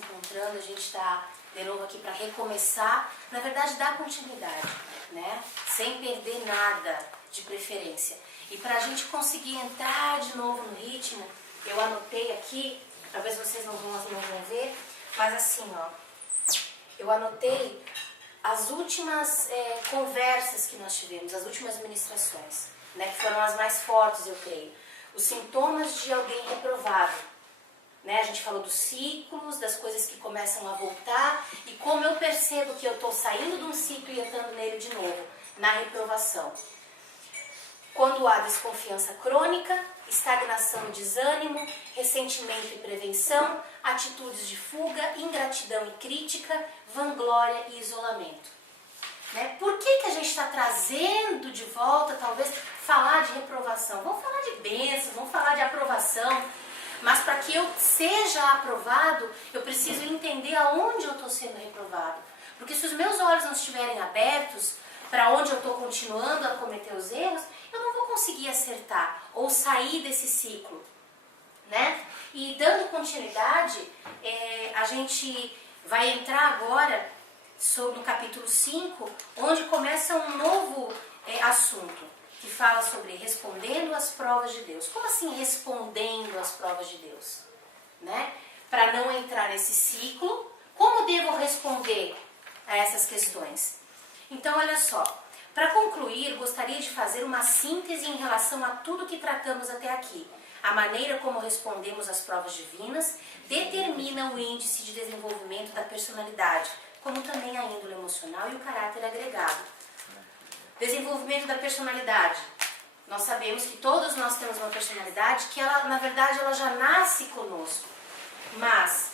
encontrando, a gente está de novo aqui para recomeçar, na verdade dar continuidade, né? Sem perder nada de preferência. E para a gente conseguir entrar de novo no ritmo, eu anotei aqui, talvez vocês não vão ver, mas assim, ó, eu anotei as últimas conversas que nós tivemos, as últimas ministrações, né, que foram as mais fortes, eu creio. Os sintomas de alguém reprovado. Né? A gente falou dos ciclos, das coisas que começam a voltar e como eu percebo que eu estou saindo de um ciclo e entrando nele de novo, na reprovação. Quando há desconfiança crônica, estagnação e desânimo, ressentimento e prevenção, atitudes de fuga, ingratidão e crítica, vanglória e isolamento. Né? Por que a gente está trazendo de volta, talvez, falar de reprovação? Vamos falar de bênçãos, vamos falar de aprovação, mas para que eu seja aprovado, eu preciso entender aonde eu estou sendo reprovado. Porque se os meus olhos não estiverem abertos para onde eu estou continuando a cometer os erros, eu não vou conseguir acertar ou sair desse ciclo. Né? E dando continuidade, a gente vai entrar agora no capítulo 5, onde começa um novo assunto, que fala sobre respondendo às provas de Deus. Como assim respondendo às provas de Deus? Né? Para não entrar nesse ciclo, como devo responder a essas questões? Então, olha só, para concluir, gostaria de fazer uma síntese em relação a tudo que tratamos até aqui. A maneira como respondemos às provas divinas determina o índice de desenvolvimento da personalidade, como também a índole emocional e o caráter agregado. Desenvolvimento da personalidade. Nós sabemos que todos nós temos uma personalidade que, ela, na verdade, ela já nasce conosco. Mas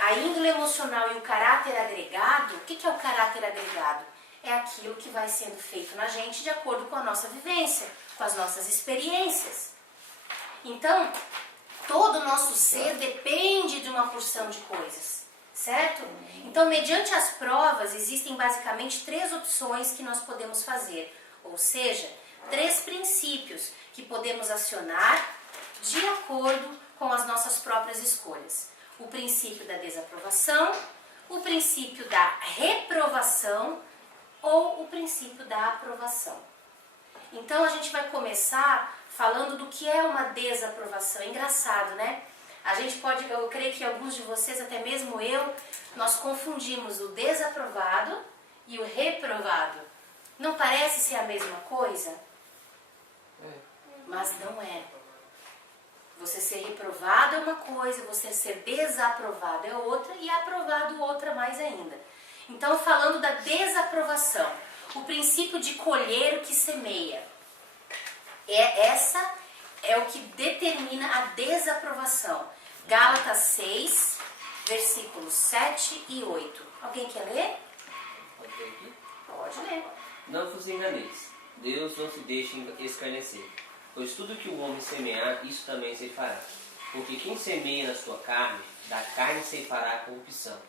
a índole emocional e o caráter agregado, o que é o caráter agregado? É aquilo que vai sendo feito na gente de acordo com a nossa vivência, com as nossas experiências. Então, todo o nosso ser depende de uma porção de coisas, certo? Então, mediante as provas, existem basicamente 3 opções que nós podemos fazer, ou seja, 3 princípios que podemos acionar de acordo com as nossas próprias escolhas. O princípio da desaprovação, o princípio da reprovação ou o princípio da aprovação. Então, a gente vai começar falando do que é uma desaprovação. É engraçado, né? A gente pode, eu creio que alguns de vocês, até mesmo eu, nós confundimos o desaprovado e o reprovado. Não parece ser a mesma coisa? Mas não é. Você ser reprovado é uma coisa, você ser desaprovado é outra e aprovado outra mais ainda. Então, falando da desaprovação, o princípio de colher o que semeia. Essa é o que determina a desaprovação. Gálatas 6, versículos 7 e 8. Alguém quer ler? Pode ler. Não vos enganeis, Deus não se deixa escarnecer, pois tudo que o homem semear, isso também se fará. Porque quem semeia na sua carne, da carne se fará a corrupção,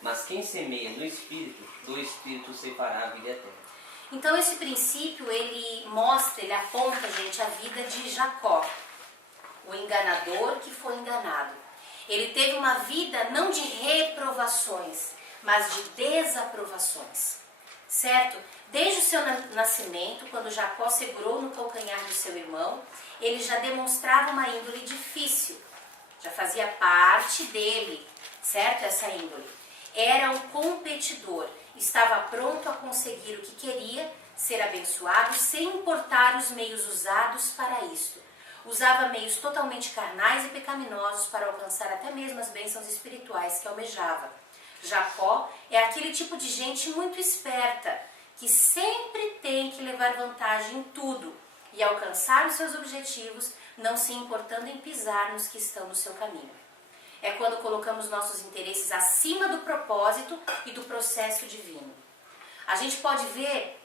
mas quem semeia no Espírito, do Espírito se fará a vida eterna. Então esse princípio, ele mostra, ele aponta, gente, a vida de Jacó, o enganador que foi enganado. Ele teve uma vida não de reprovações, mas de desaprovações, certo? Desde o seu nascimento, quando Jacó segurou no calcanhar do seu irmão, ele já demonstrava uma índole difícil, já fazia parte dele, certo? Essa índole. Era um competidor, estava pronto a conseguir o que queria, ser abençoado, sem importar os meios usados para isto. Usava meios totalmente carnais e pecaminosos para alcançar até mesmo as bênçãos espirituais que almejava. Jacó é aquele tipo de gente muito esperta, que sempre tem que levar vantagem em tudo e alcançar os seus objetivos, não se importando em pisar nos que estão no seu caminho. É quando colocamos nossos interesses acima do propósito e do processo divino. A gente pode ver,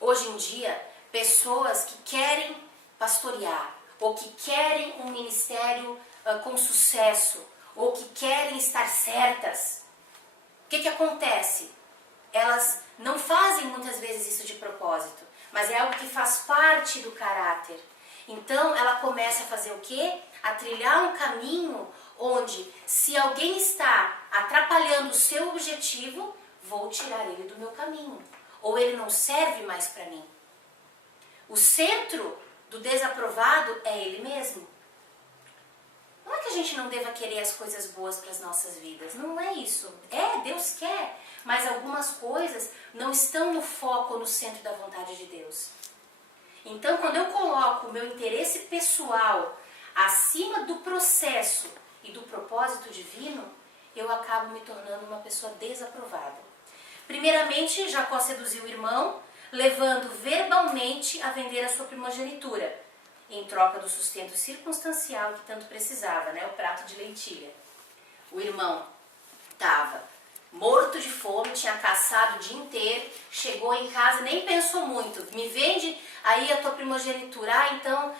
hoje em dia, pessoas que querem pastorear, ou que querem um ministério com sucesso, ou que querem estar certas. O que acontece? Elas não fazem muitas vezes isso de propósito, mas é algo que faz parte do caráter. Então ela começa a fazer o quê? A trilhar um caminho onde se alguém está atrapalhando o seu objetivo, vou tirar ele do meu caminho, ou ele não serve mais para mim. O centro do desaprovado é ele mesmo. Não é que a gente não deva querer as coisas boas para as nossas vidas, não é isso. Deus quer, mas algumas coisas não estão no foco ou no centro da vontade de Deus. Então, quando eu coloco o meu interesse pessoal acima do processo e do propósito divino, eu acabo me tornando uma pessoa desaprovada. Primeiramente, Jacó seduziu o irmão, levando verbalmente a vender a sua primogenitura, em troca do sustento circunstancial que tanto precisava, né? O prato de lentilha. O irmão estava morto de fome, tinha caçado o dia inteiro, chegou em casa, nem pensou muito, me vende aí a tua primogenitura, então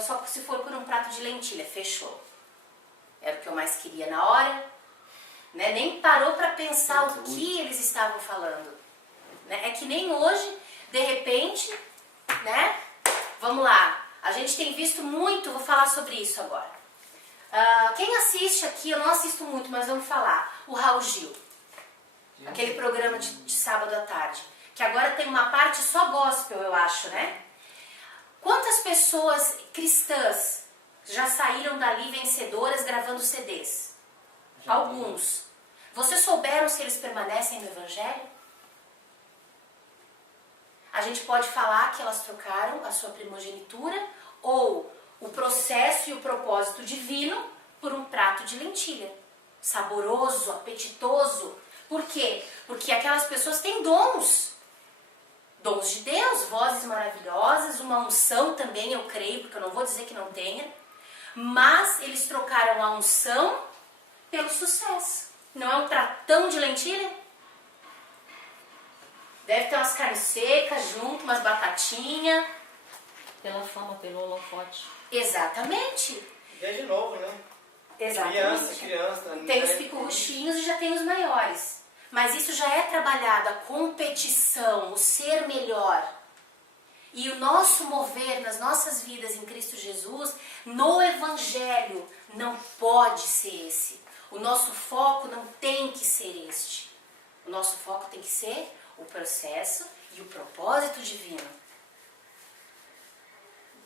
só se for por um prato de lentilha, fechou. Era o que eu mais queria na hora, né? Nem parou para pensar o que eles estavam falando. Né? É que nem hoje, de repente, né? Vamos lá, a gente tem visto muito, vou falar sobre isso agora. Quem assiste aqui, eu não assisto muito, mas vamos falar, o Raul Gil. Aquele programa de sábado à tarde, que agora tem uma parte só gospel, eu acho, né? Quantas pessoas cristãs já saíram dali vencedoras gravando CDs? Alguns. Vocês souberam se eles permanecem no Evangelho? A gente pode falar que elas trocaram a sua primogenitura ou o processo e o propósito divino por um prato de lentilha. Saboroso, apetitoso. Por quê? Porque aquelas pessoas têm dons. Dons de Deus, vozes maravilhosas, uma unção também, eu creio, porque eu não vou dizer que não tenha. Mas eles trocaram a unção pelo sucesso. Não é um pratão de lentilha? Deve ter umas carnes secas junto, umas batatinhas. Pela fama, pelo holofote. Exatamente. Desde novo, né? Exatamente. Criança. Tem os picorruchinhos e já tem os maiores. Mas isso já é trabalhado, a competição, o ser melhor. E o nosso mover nas nossas vidas em Cristo Jesus, no Evangelho, não pode ser esse. O nosso foco não tem que ser este. O nosso foco tem que ser o processo e o propósito divino.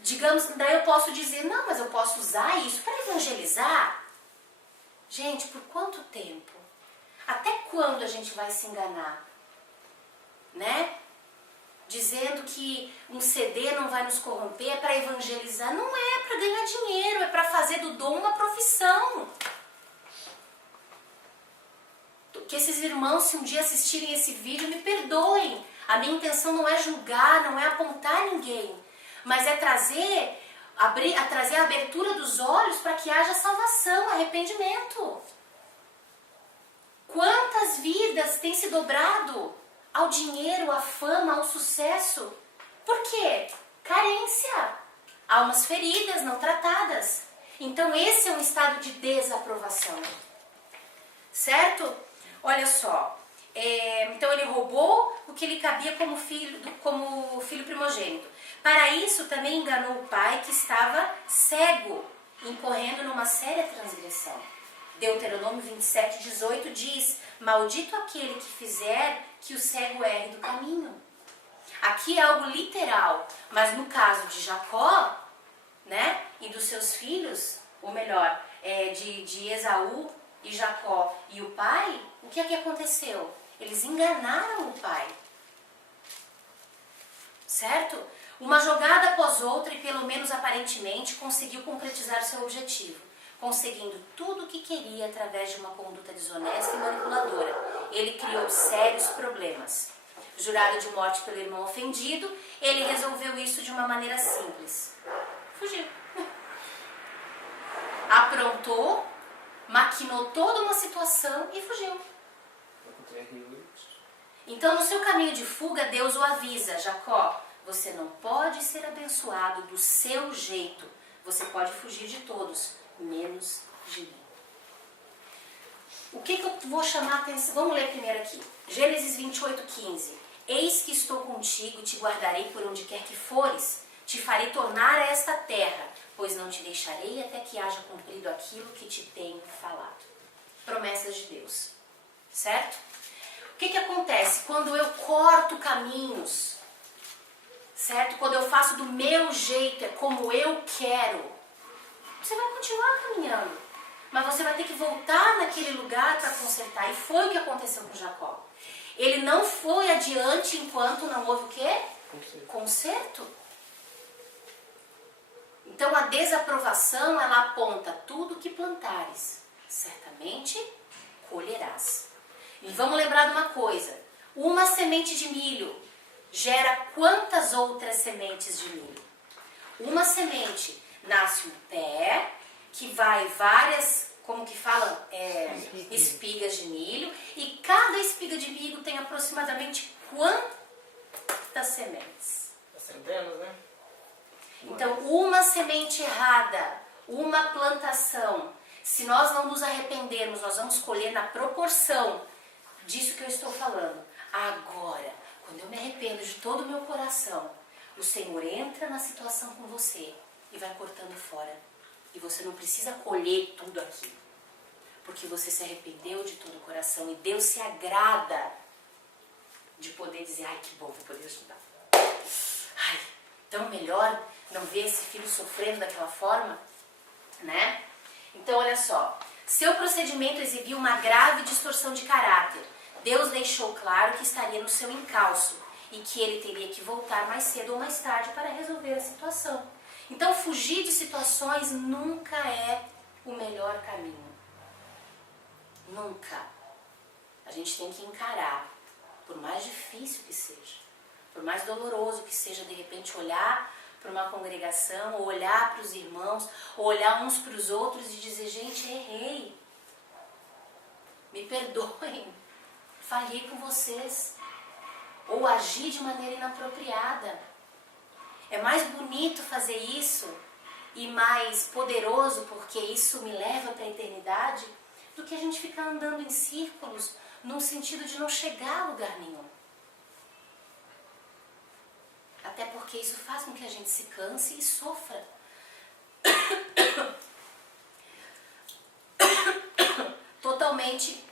Digamos, daí eu posso dizer, não, mas eu posso usar isso para evangelizar. Gente, por quanto tempo? Até quando a gente vai se enganar? Né? Dizendo que um CD não vai nos corromper, é para evangelizar. Não é para ganhar dinheiro, é para fazer do dom uma profissão. Que esses irmãos, se um dia assistirem esse vídeo, me perdoem. A minha intenção não é julgar, não é apontar ninguém, mas é trazer a abertura dos olhos para que haja salvação, arrependimento. Quantas vidas têm se dobrado ao dinheiro, à fama, ao sucesso? Por quê? Carência. Almas feridas, não tratadas. Então esse é um estado de desaprovação. Certo? Olha só. Então ele roubou o que lhe cabia como filho primogênito. Para isso também enganou o pai que estava cego, incorrendo numa séria transgressão. Deuteronômio 27:18 diz: maldito aquele que fizer que o cego erre do caminho. Aqui é algo literal, mas no caso de Jacó, né, e dos seus filhos, ou melhor, de Esaú e Jacó e o pai, o que é que aconteceu? Eles enganaram o pai. Certo? Uma jogada após outra e pelo menos aparentemente conseguiu concretizar seu objetivo, conseguindo tudo o que queria através de uma conduta desonesta e manipuladora. Ele criou sérios problemas. Jurado de morte pelo irmão ofendido, ele resolveu isso de uma maneira simples. Fugiu. Aprontou, maquinou toda uma situação e fugiu. Então, no seu caminho de fuga, Deus o avisa: Jacó, você não pode ser abençoado do seu jeito. Você pode fugir de todos, menos de mim. O que eu vou chamar a atenção? Vamos ler primeiro aqui. Gênesis 28:15. Eis que estou contigo e te guardarei por onde quer que fores. te farei tornar a esta terra, pois não te deixarei até que haja cumprido aquilo que te tenho falado. Promessas de Deus, certo? O que acontece quando eu corto caminhos, certo? Quando eu faço do meu jeito, é como eu quero, você vai continuar caminhando, mas você vai ter que voltar naquele lugar para consertar. E foi o que aconteceu com Jacó. Ele não foi adiante enquanto não houve o quê? Conserto. Então a desaprovação, ela aponta: tudo que plantares, certamente colherás. E vamos lembrar de uma coisa: uma semente de milho gera quantas outras sementes de milho? Uma semente nasce um pé que vai várias, como que fala? Espigas de milho, e cada espiga de milho tem aproximadamente quantas sementes? Centenas, né? Então, uma semente errada, uma plantação, se nós não nos arrependermos, nós vamos colher na proporção disso que eu estou falando. Agora, quando eu me arrependo de todo o meu coração, o Senhor entra na situação com você e vai cortando fora. E você não precisa colher tudo aquilo, porque você se arrependeu de todo o coração e Deus se agrada de poder dizer: ai, que bom, vou poder ajudar. Ai, tão melhor não ver esse filho sofrendo daquela forma, né? Então, olha só, seu procedimento exibiu uma grave distorção de caráter. Deus deixou claro que estaria no seu encalço e que ele teria que voltar mais cedo ou mais tarde para resolver a situação. Então, fugir de situações nunca é o melhor caminho. Nunca. A gente tem que encarar, por mais difícil que seja, por mais doloroso que seja, de repente olhar para uma congregação, ou olhar para os irmãos, ou olhar uns para os outros e dizer: gente, errei, me perdoem, falhei com vocês, ou agir de maneira inapropriada. É mais bonito fazer isso e mais poderoso, porque isso me leva para a eternidade, do que a gente ficar andando em círculos no sentido de não chegar a lugar nenhum. Até porque isso faz com que a gente se canse e sofra. Totalmente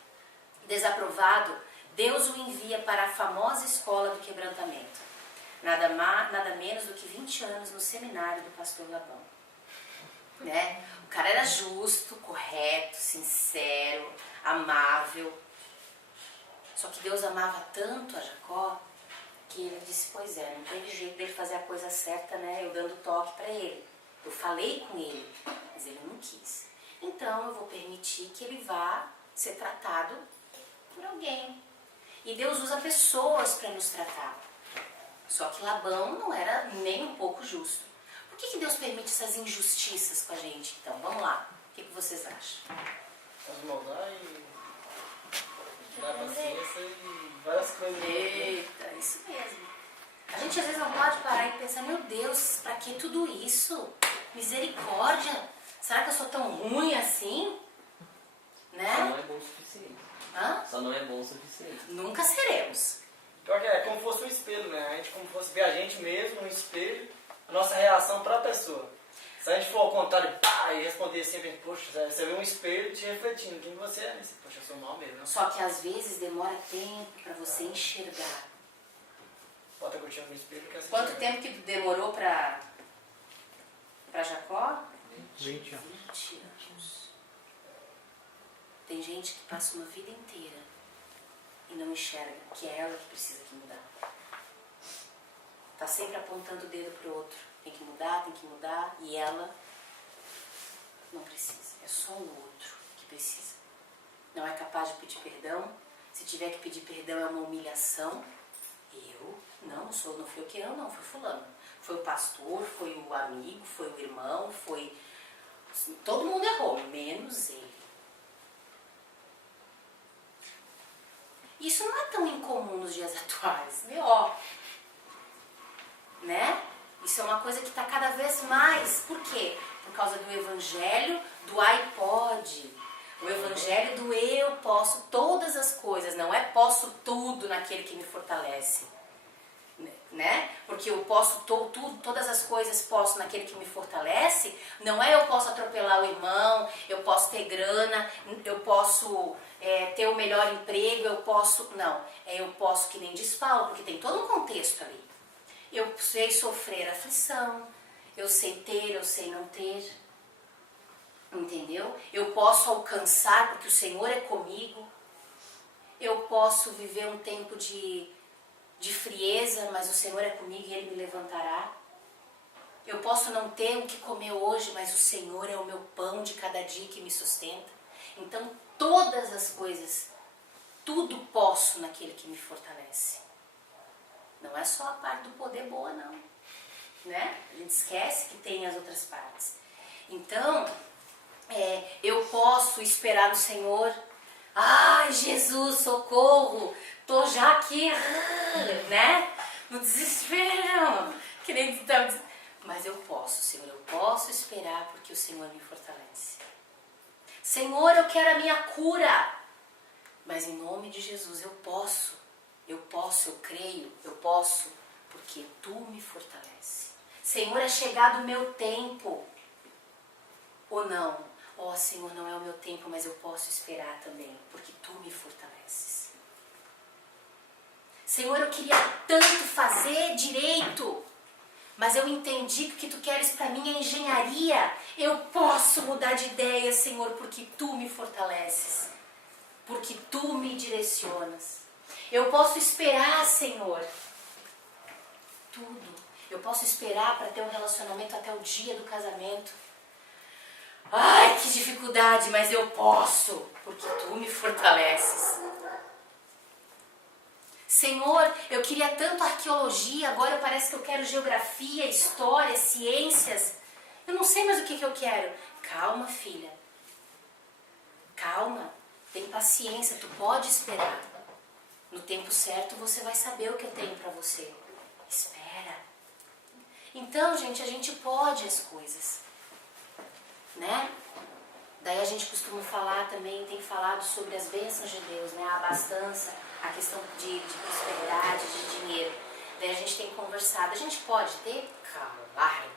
desaprovado, Deus o envia para a famosa escola do quebrantamento. Nada menos do que 20 anos no seminário do pastor Labão. Né? O cara era justo, correto, sincero, amável. Só que Deus amava tanto a Jacó que ele disse: pois é, não teve jeito dele fazer a coisa certa, né? Eu dando toque para ele. Eu falei com ele, mas ele não quis. Então eu vou permitir que ele vá ser tratado por alguém. E Deus usa pessoas para nos tratar. Só que Labão não era nem um pouco justo. Por que Deus permite essas injustiças com a gente, então? Vamos lá. O que vocês acham? As maldades e dar paciência e várias coisas. Eita, isso mesmo. A gente às vezes não pode parar e pensar: meu Deus, pra que tudo isso? Misericórdia. Será que eu sou tão ruim assim? Né? Só não é bom o suficiente. Hã? Só não é bom o suficiente. Nunca seremos. Pior que é como se fosse um espelho, né? A gente como se fosse ver a gente mesmo no espelho, a nossa reação para a pessoa. Se a gente for ao contrário, pá, e responder sempre: poxa, você vê um espelho te refletindo quem você é. Você, poxa, eu sou mal mesmo. Não? Só que às vezes demora tempo para você enxergar. Bota a cortina no espelho que é assim. Quanto tempo que demorou para Jacó? 20 anos. 20 anos. Tem gente que passa uma vida inteira e não enxerga que é ela que precisa que mudar. Tá sempre apontando o dedo pro outro. Tem que mudar, e ela não precisa. É só o outro que precisa. Não é capaz de pedir perdão. Se tiver que pedir perdão é uma humilhação. Não fui eu, não, foi fulano. Foi o pastor, foi o amigo, foi o irmão, foi... Todo mundo errou, menos ele. Isso não é tão incomum nos dias atuais, né? Isso é uma coisa que está cada vez mais. Por quê? Por causa do evangelho do iPod. O evangelho do eu posso todas as coisas. Não é posso tudo naquele que me fortalece. né? Porque eu posso todas as coisas posso naquele que me fortalece. Não é eu posso atropelar o irmão, eu posso ter grana, eu posso ter o melhor emprego, eu posso... Não, eu posso que nem diz Paulo, porque tem todo um contexto ali. Eu sei sofrer aflição, eu sei ter, eu sei não ter. Entendeu? Eu posso alcançar porque o Senhor é comigo. Eu posso viver um tempo de frieza, mas o Senhor é comigo e Ele me levantará. Eu posso não ter o que comer hoje, mas o Senhor é o meu pão de cada dia que me sustenta. Então, todas as coisas, tudo posso naquele que me fortalece. Não é só a parte do poder boa, não. Né? A gente esquece que tem as outras partes. Então, eu posso esperar no Senhor. Ai, Jesus, socorro! Tô já aqui, né? No desespero. Que nem estava dizendo. Mas eu posso, Senhor, eu posso esperar porque o Senhor me fortalece. Senhor, eu quero a minha cura. Mas em nome de Jesus eu posso, eu creio, eu posso, porque Tu me fortalece. Senhor, é chegado o meu tempo. Ou não? Ó, Senhor, não é o meu tempo, mas eu posso esperar também, porque Tu me fortaleces. Senhor, eu queria tanto fazer direito, mas eu entendi que o que Tu queres para mim é engenharia. Eu posso mudar de ideia, Senhor, porque Tu me fortaleces, porque Tu me direcionas. Eu posso esperar, Senhor, tudo. Eu posso esperar para ter um relacionamento até o dia do casamento. Ai, que dificuldade, mas eu posso, porque Tu me fortaleces. Senhor, eu queria tanto arqueologia, agora parece que eu quero geografia, história, ciências. Eu não sei mais o que eu quero. Calma, filha. Calma. Tem paciência, tu pode esperar. No tempo certo você vai saber o que eu tenho para você. Espera. Então, gente, a gente pode as coisas. Né? Daí a gente costuma falar também, tem falado sobre as bênçãos de Deus, né? A abastança, a questão de prosperidade, de dinheiro. Daí a gente tem conversado. A gente pode ter? Claro.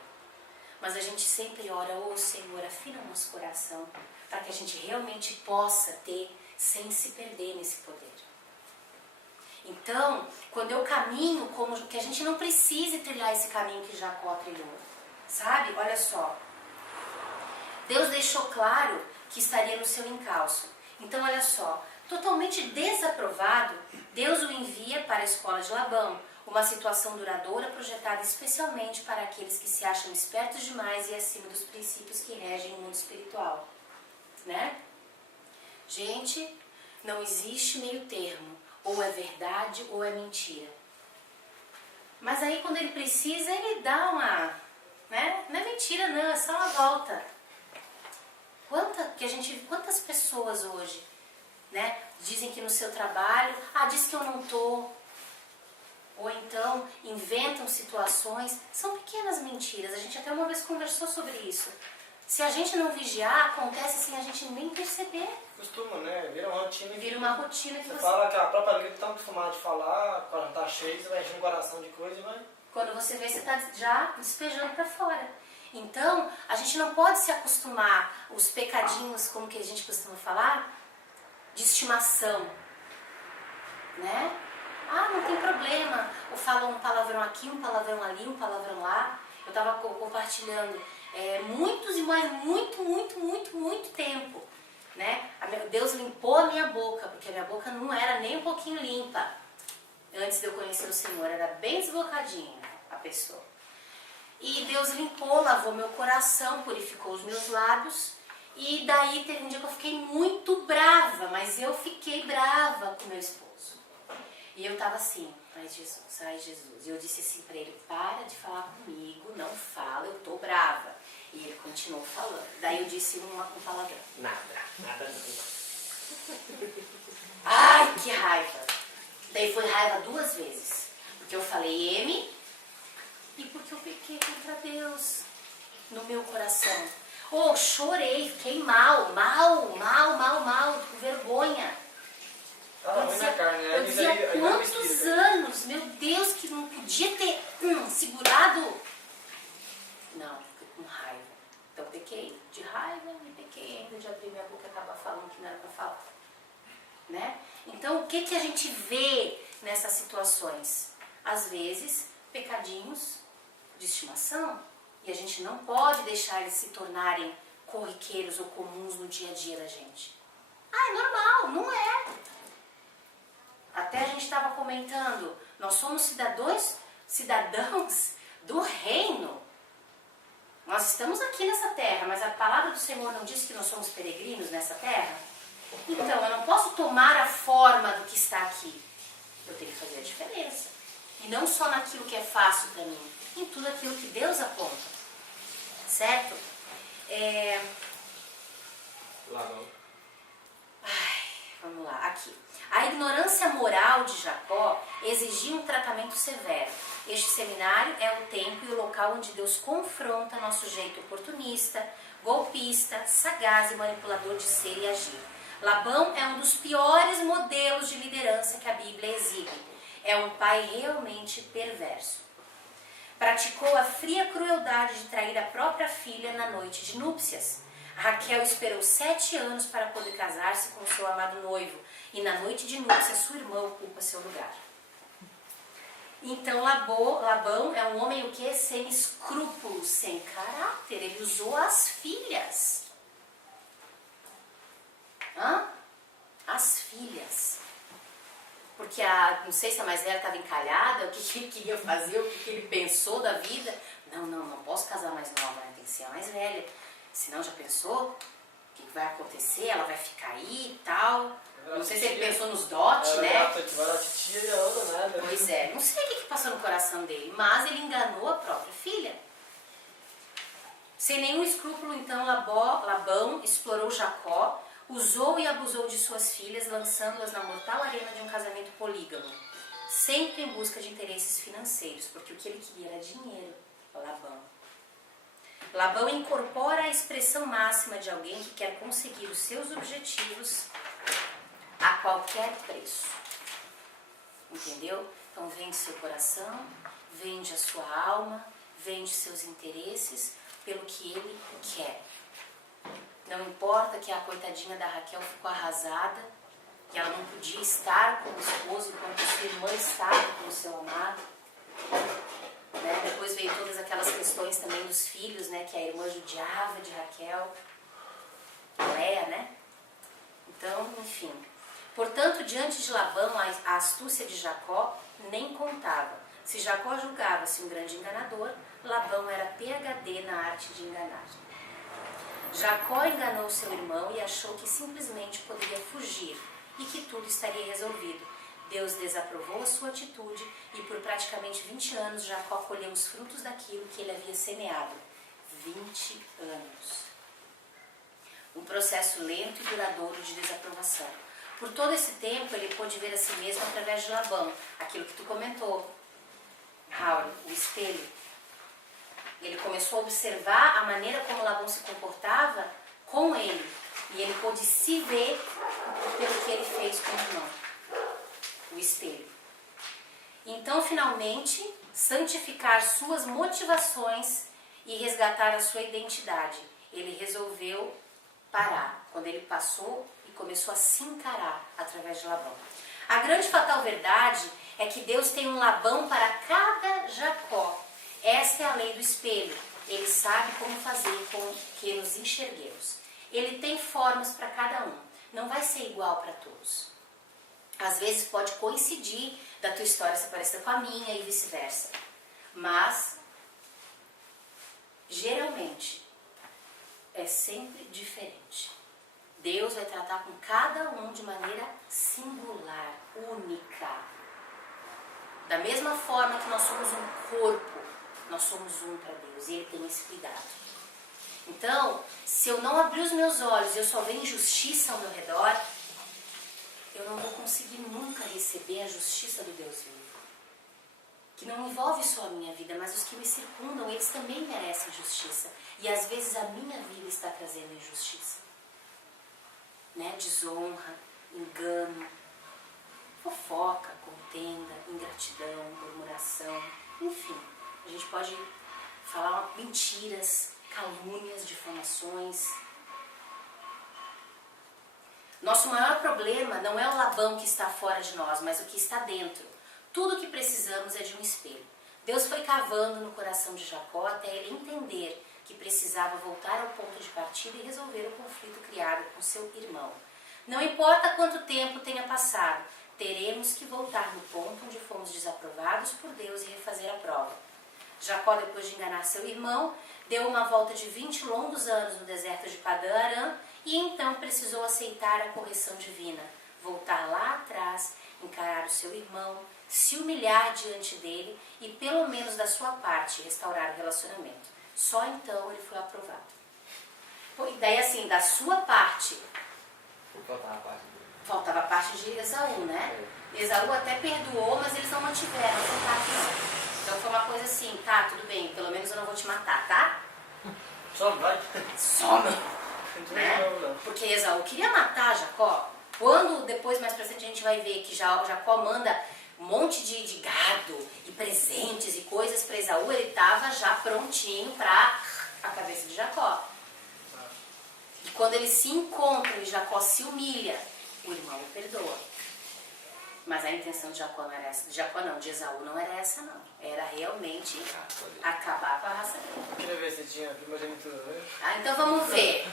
Mas a gente sempre ora, ô Senhor, afina o nosso coração, para que a gente realmente possa ter, sem se perder nesse poder. Então, quando eu caminho, como que a gente não precise trilhar esse caminho que Jacó trilhou. Sabe? Olha só. Deus deixou claro que estaria no seu encalço. Então, olha só, totalmente desaprovado, Deus o envia para a escola de Labão, uma situação duradoura projetada especialmente para aqueles que se acham espertos demais e acima dos princípios que regem o mundo espiritual. Né? Gente, não existe meio termo, ou é verdade ou é mentira. Mas aí quando ele precisa, ele dá uma... Né? Não é mentira não, é só uma volta. Quantas pessoas hoje, né, dizem que no seu trabalho, diz que eu não tô, ou então inventam situações, são pequenas mentiras. A gente até uma vez conversou sobre isso. Se a gente não vigiar, acontece sem a gente nem perceber. Costuma, né? Vira uma rotina. Vira uma rotina que você fala que a própria língua está acostumada de falar, quando tá cheio, você vai encher um coração de coisa e vai... Quando você vê, você está já despejando para fora. Então, a gente não pode se acostumar, os pecadinhos, como que a gente costuma falar, de estimação, né? Não tem problema, ou fala um palavrão aqui, um palavrão ali, um palavrão lá. Eu estava compartilhando muitos e mais muito tempo, né? Deus limpou a minha boca, porque a minha boca não era nem um pouquinho limpa. Antes de eu conhecer o Senhor, era bem desbocadinha a pessoa. E Deus limpou, lavou meu coração, purificou os meus lábios. E daí teve um dia que eu fiquei muito brava, mas eu fiquei brava com meu esposo. E eu tava assim, ai Jesus. E eu disse assim pra ele, para de falar comigo, não fala, eu tô brava. E ele continuou falando. Daí eu disse um palavrão. Nada não. Ai, que raiva. Daí foi raiva 2 vezes. Porque eu falei M... E porque eu pequei contra Deus no meu coração. Chorei, fiquei mal, com vergonha. Eu dizia quantos anos, meu Deus, que não podia ter medo de abrir minha boca e acabar falando que não era para falar. Né? Então, o que a gente vê nessas situações? Às vezes, pecadinhos de estimação, e a gente não pode deixar eles se tornarem corriqueiros ou comuns no dia a dia da gente. Ah, é normal, não é. Até a gente estava comentando, nós somos cidadãos do reino. Nós estamos aqui nessa terra, mas a palavra do Senhor não diz que nós somos peregrinos nessa terra? Então, eu não posso tomar a forma do que está aqui. Eu tenho que fazer a diferença. E não só naquilo que é fácil para mim, em tudo aquilo que Deus aponta. Certo? Vamos lá, aqui. A ignorância moral de Jacó exigia um tratamento severo. Este seminário é o tempo e o local onde Deus confronta nosso jeito oportunista, golpista, sagaz e manipulador de ser e agir. Labão é um dos piores modelos de liderança que a Bíblia exibe. É um pai realmente perverso. Praticou a fria crueldade de trair a própria filha na noite de núpcias. Raquel esperou 7 anos para poder casar-se com seu amado noivo, e na noite de núpcias sua irmã ocupa seu lugar. Então Labão é um homem o quê? Sem escrúpulos, sem caráter. Ele usou as filhas. As filhas. Porque não sei se a mais velha estava encalhada, o que ele queria fazer, o que ele pensou da vida. Não posso casar mais nova, né? Tem que ser a mais velha. Senão já pensou o que vai acontecer, ela vai ficar aí e tal. Não sei se ele pensou nos dotes, né? Pois é, não sei o que passou no coração dele, mas ele enganou a própria filha. Sem nenhum escrúpulo, então, Labão explorou Jacó, usou e abusou de suas filhas, lançando-as na mortal arena de um casamento polígamo, sempre em busca de interesses financeiros, porque o que ele queria era dinheiro, Labão. Labão incorpora a expressão máxima de alguém que quer conseguir os seus objetivos a qualquer preço. Entendeu? Então vende seu coração, vende a sua alma, vende seus interesses pelo que ele quer. Não importa que a coitadinha da Raquel ficou arrasada, que ela não podia estar com o esposo enquanto sua irmã estava com o seu amado. Né? Depois veio todas aquelas questões também dos filhos, né? Que a irmã judiava de Raquel, Léa, né? Então, enfim. Portanto, diante de Labão, a astúcia de Jacó nem contava. Se Jacó julgava-se um grande enganador, Labão era PhD na arte de enganar. Jacó enganou seu irmão e achou que simplesmente poderia fugir e que tudo estaria resolvido. Deus desaprovou a sua atitude e por praticamente 20 anos Jacó colheu os frutos daquilo que ele havia semeado. 20 anos. Um processo lento e duradouro de desaprovação. Por todo esse tempo ele pôde ver a si mesmo através de Labão, aquilo que tu comentou, Raul, o espelho. Ele começou a observar a maneira como Labão se comportava com ele e ele pôde se ver pelo que ele fez com o irmão. O espelho. Então, finalmente, santificar suas motivações e resgatar a sua identidade. Ele resolveu parar, quando ele passou e começou a se encarar através de Labão. A grande fatal verdade é que Deus tem um Labão para cada Jacó. Esta é a lei do espelho. Ele sabe como fazer com que nos enxerguemos. Ele tem formas para cada um. Não vai ser igual para todos. Às vezes pode coincidir da tua história se parecer com a minha e vice-versa. Mas, geralmente, é sempre diferente. Deus vai tratar com cada um de maneira singular, única. Da mesma forma que nós somos um corpo, nós somos um para Deus e Ele tem esse cuidado. Então, se eu não abrir os meus olhos e eu só ver injustiça ao meu redor, eu não vou conseguir nunca receber a justiça do Deus vivo. Que não envolve só a minha vida, mas os que me circundam, eles também merecem justiça. E às vezes a minha vida está trazendo injustiça. Né? Desonra, engano, fofoca, contenda, ingratidão, murmuração, enfim. A gente pode falar mentiras, calúnias, difamações. Nosso maior problema não é o Labão que está fora de nós, mas o que está dentro. Tudo o que precisamos é de um espelho. Deus foi cavando no coração de Jacó até ele entender que precisava voltar ao ponto de partida e resolver o conflito criado com seu irmão. Não importa quanto tempo tenha passado, teremos que voltar no ponto onde fomos desaprovados por Deus e refazer a prova. Jacó, depois de enganar seu irmão, deu uma volta de 20 longos anos no deserto de Padã Arã e então precisou aceitar a correção divina, voltar lá atrás, encarar o seu irmão, se humilhar diante dele e, pelo menos da sua parte, restaurar o relacionamento. Só então ele foi aprovado. E daí assim, da sua parte, faltava a parte de Esaú, né? Esaú até perdoou, mas eles não mantiveram essa parte não. Então foi uma coisa assim, tá, tudo bem, pelo menos eu não vou te matar, tá? Some, vai. Some! Né? Porque Esaú queria matar Jacó. Quando depois, mais pra frente, a gente vai ver que Jacó manda um monte de gado e presentes e coisas para Esaú, ele estava já prontinho para a cabeça de Jacó. E quando eles se encontram e Jacó se humilha, o irmão o perdoa. Mas a intenção de Jacó não era essa. De Esaú não era essa não. Era realmente acabar com a raça dele. Eu queria ver se tinha primogenitura, né? Ah, então vamos ver.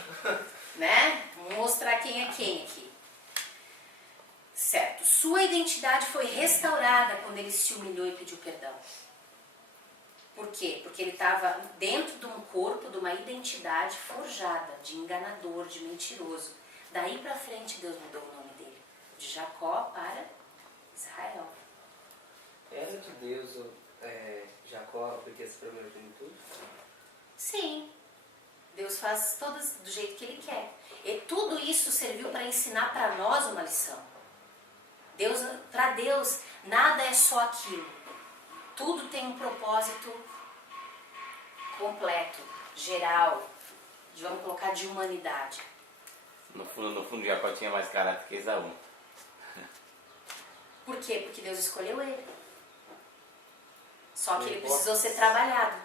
Né? Vamos mostrar quem é quem aqui. Certo. Sua identidade foi restaurada quando ele se humilhou e pediu perdão. Por quê? Porque ele estava dentro de um corpo, de uma identidade forjada, de enganador, de mentiroso. Daí pra frente Deus mudou o nome dele. De Jacó para Israel. Era de Deus Jacó porque esse problema tem tudo? Sim. Deus faz todas do jeito que ele quer. E tudo isso serviu para ensinar para nós uma lição. Para Deus, nada é só aquilo. Tudo tem um propósito completo, geral, vamos colocar de humanidade. No fundo, Jacó tinha mais caráter que Esaú. Por quê? Porque Deus escolheu ele. Só que ele precisou ser trabalhado.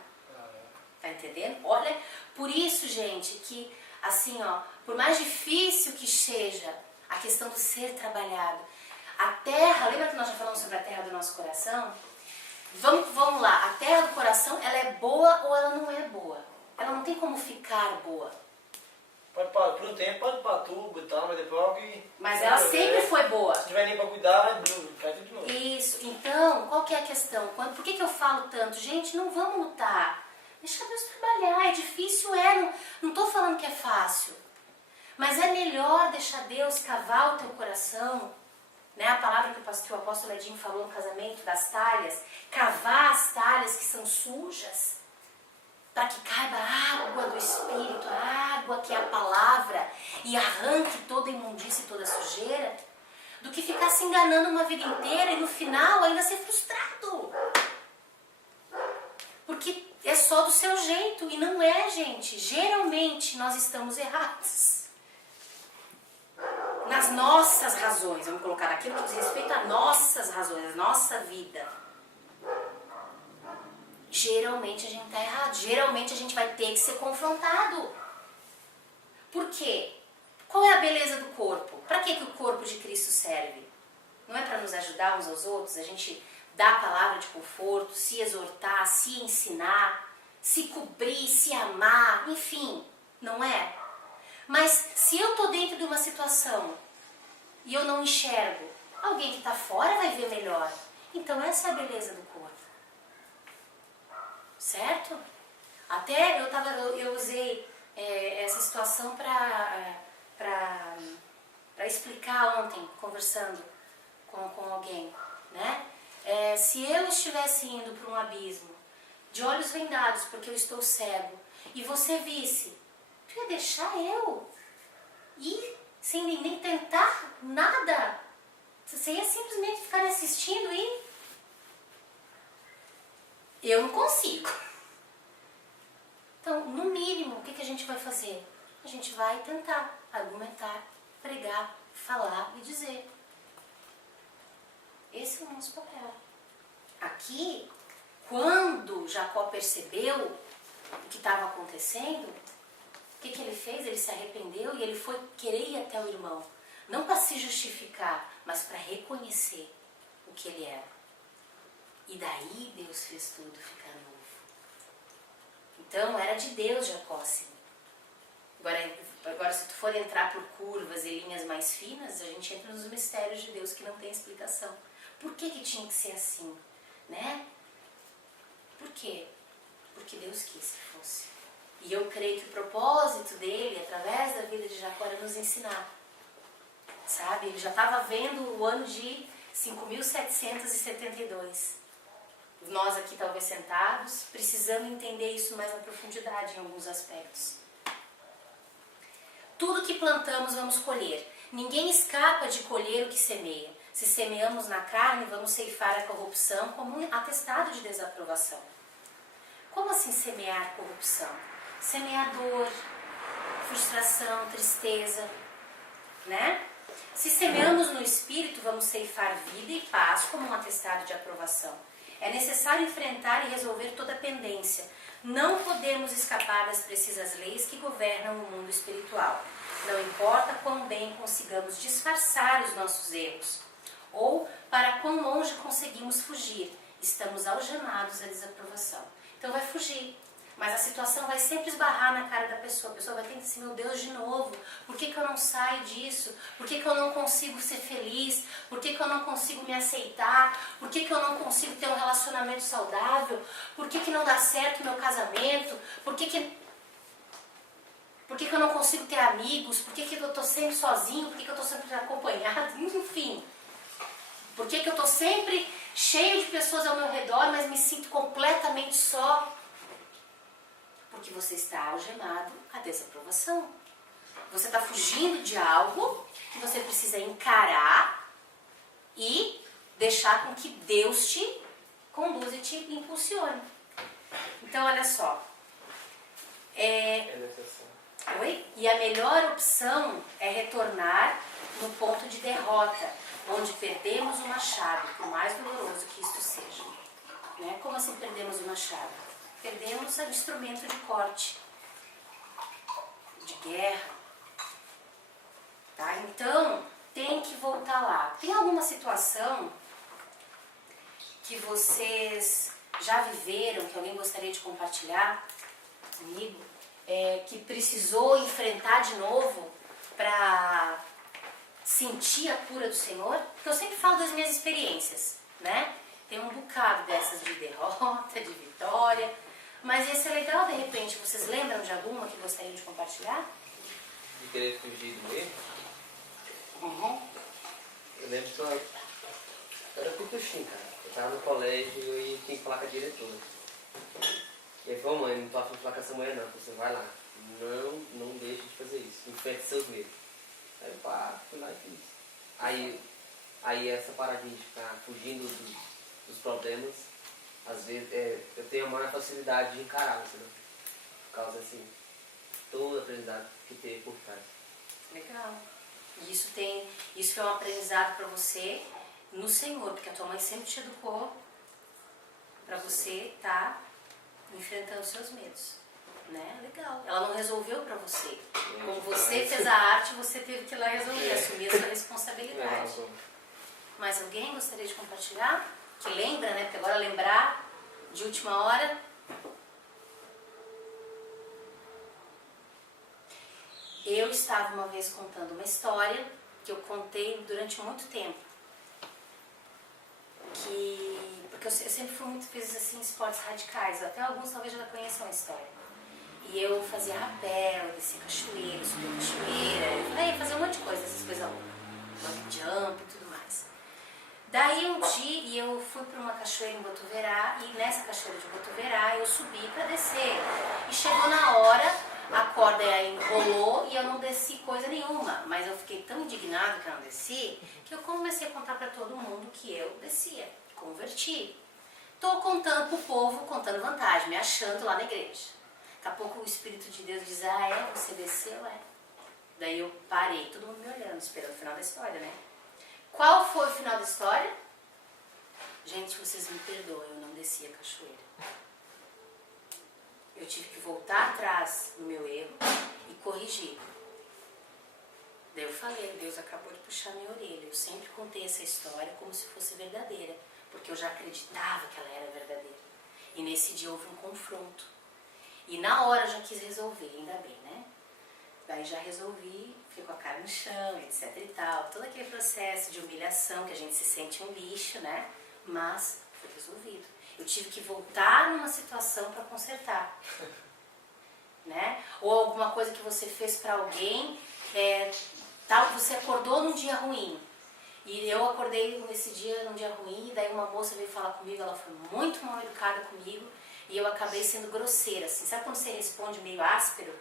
Tá entendendo? Olha, por isso, gente, que assim, ó, por mais difícil que seja a questão do ser trabalhado, a terra, lembra que nós já falamos sobre a terra do nosso coração? Vamos lá, a terra do coração, ela é boa ou ela não é boa? Ela não tem como ficar boa. Pode para por um tempo, pode para tubo e tal, mas depois Mas ela sempre foi boa. Se tiver nem para cuidar, vai cai tudo de novo. Isso, então, qual que é a questão? Por que eu falo tanto? Gente, não vamos lutar. Deixa Deus trabalhar, é difícil, não estou falando que é fácil. Mas é melhor deixar Deus cavar o teu coração. Né? A palavra que o apóstolo Edinho falou no casamento, das talhas. Cavar as talhas que são sujas. Para que caiba a água do Espírito, a água que é a palavra. E arranque toda imundícia e toda sujeira. Do que ficar se enganando uma vida inteira e no final ainda ser frustrado. Porque é só do seu jeito. E não é, gente. Geralmente nós estamos errados. Nas nossas razões. Vamos colocar naquilo que diz respeito a nossas razões, a nossa vida. Geralmente a gente está errado. Geralmente a gente vai ter que ser confrontado. Por quê? Qual é a beleza do corpo? Para que o corpo de Cristo serve? Não é para nos ajudar uns aos outros? A gente dá a palavra de conforto, se exortar, se ensinar, se cobrir, se amar, enfim, não é? Mas se eu estou dentro de uma situação e eu não enxergo, alguém que está fora vai ver melhor. Então essa é a beleza do corpo. Certo? Até eu usei essa situação para explicar ontem, conversando com alguém, né? Se eu estivesse indo para um abismo, de olhos vendados, porque eu estou cego, e você visse, tu ia deixar eu ir sem nem tentar nada? Você ia simplesmente ficar me assistindo e... Eu não consigo. Então, no mínimo, o que a gente vai fazer? A gente vai tentar argumentar, pregar, falar e dizer. Esse é o nosso papel. Aqui, quando Jacó percebeu o que estava acontecendo, o que ele fez? Ele se arrependeu e ele foi querer ir até o irmão. Não para se justificar, mas para reconhecer o que ele era. E daí Deus fez tudo ficar novo. Então era de Deus Jacó, sim. Agora, se tu for entrar por curvas e linhas mais finas, a gente entra nos mistérios de Deus que não tem explicação. Por que tinha que ser assim? Né? Por quê? Porque Deus quis que fosse. E eu creio que o propósito dele, através da vida de Jacó, era nos ensinar. Sabe? Ele já estava vendo o ano de 5.772. Nós aqui talvez sentados, precisando entender isso mais na profundidade em alguns aspectos. Tudo que plantamos vamos colher. Ninguém escapa de colher o que semeia. Se semeamos na carne, vamos ceifar a corrupção como um atestado de desaprovação. Como assim semear corrupção? Semear dor, frustração, tristeza, né? Se semeamos no Espírito, vamos ceifar vida e paz como um atestado de aprovação. É necessário enfrentar e resolver toda pendência. Não podemos escapar das precisas leis que governam o mundo espiritual. Não importa quão bem consigamos disfarçar os nossos erros, ou para quão longe conseguimos fugir, estamos algemados à desaprovação. Então vai fugir, mas a situação vai sempre esbarrar na cara da pessoa. A pessoa vai ter que dizer, meu Deus, de novo, por que eu não saio disso? Por que eu não consigo ser feliz? Por que eu não consigo me aceitar? Por que eu não consigo ter um relacionamento saudável? Por que não dá certo o meu casamento? Por que eu não consigo ter amigos? Por que eu estou sempre sozinho? Por que eu estou sempre acompanhado? Enfim, por que eu estou sempre cheio de pessoas ao meu redor, mas me sinto completamente só? Porque você está algemado à desaprovação. Você está fugindo de algo que você precisa encarar e deixar com que Deus te conduza e te impulsione. Então, olha só. É necessário. Oi? E a melhor opção é retornar no ponto de derrota, onde perdemos o machado, por mais doloroso que isso seja. Né? Como assim perdemos o machado? Perdemos o instrumento de corte, de guerra. Tá? Então, tem que voltar lá. Tem alguma situação que vocês já viveram, que alguém gostaria de compartilhar comigo, que precisou enfrentar de novo para sentir a cura do Senhor? Porque eu sempre falo das minhas experiências, né? Tem um bocado dessas de derrota, de vitória, mas ia ser legal, de repente, vocês lembram de alguma que gostariam de compartilhar? De querer fugir do erro. Uhum. Eu lembro que eu era putuxinho, cara. Eu tava no colégio e tinha que falar com a diretora. E aí falou, mãe, não tô afim de falar com essa mulher não. Você vai lá. Não deixe de fazer isso. Enfrente seus medos. Aí pá, fui lá e fiz. Aí essa paradinha de ficar fugindo dos problemas, às vezes eu tenho a maior facilidade de encará-los, né? Por causa assim, todo aprendizado que teve por trás. Legal. E isso foi um aprendizado para você no Senhor, porque a tua mãe sempre te educou para você estar enfrentando seus medos. Né? Legal. Ela não resolveu para você. Como você fez a arte, você teve que ir lá resolver, assumir a sua responsabilidade. Mais alguém gostaria de compartilhar? Que lembra, né? Porque agora lembrar de última hora. Eu estava uma vez contando uma história que eu contei durante muito tempo. Porque eu sempre fui muito vezes assim, esportes radicais. Até alguns talvez já conheçam a história. E eu fazia rapel, eu descia cachoeira, subia cachoeira, fazia um monte de coisa, essas coisas loucas, jump e tudo mais. Daí um dia eu fui para uma cachoeira em Botuverá, e nessa cachoeira de Botuverá eu subi para descer. E chegou na hora, a corda enrolou e eu não desci coisa nenhuma. Mas eu fiquei tão indignado que eu não desci, que eu comecei a contar para todo mundo que eu descia. Converti. Tô contando pro povo, contando vantagem, me achando lá na igreja. Daqui a pouco o Espírito de Deus diz, você desceu, Daí eu parei, todo mundo me olhando, esperando o final da história, né? Qual foi o final da história? Gente, vocês me perdoem, eu não desci a cachoeira. Eu tive que voltar atrás no meu erro e corrigir. Daí eu falei, Deus acabou de puxar minha orelha. Eu sempre contei essa história como se fosse verdadeira, porque eu já acreditava que ela era verdadeira. E nesse dia houve um confronto. E na hora eu já quis resolver, ainda bem, né? Daí já resolvi, fiquei com a cara no chão, etc e tal. Todo aquele processo de humilhação, que a gente se sente um lixo, né? Mas foi resolvido. Eu tive que voltar numa situação para consertar. Né? Ou alguma coisa que você fez para alguém, você acordou num dia ruim. E eu acordei nesse dia num dia ruim, e daí uma moça veio falar comigo, ela foi muito mal educada comigo, e eu acabei sendo grosseira, assim. Sabe quando você responde meio áspero?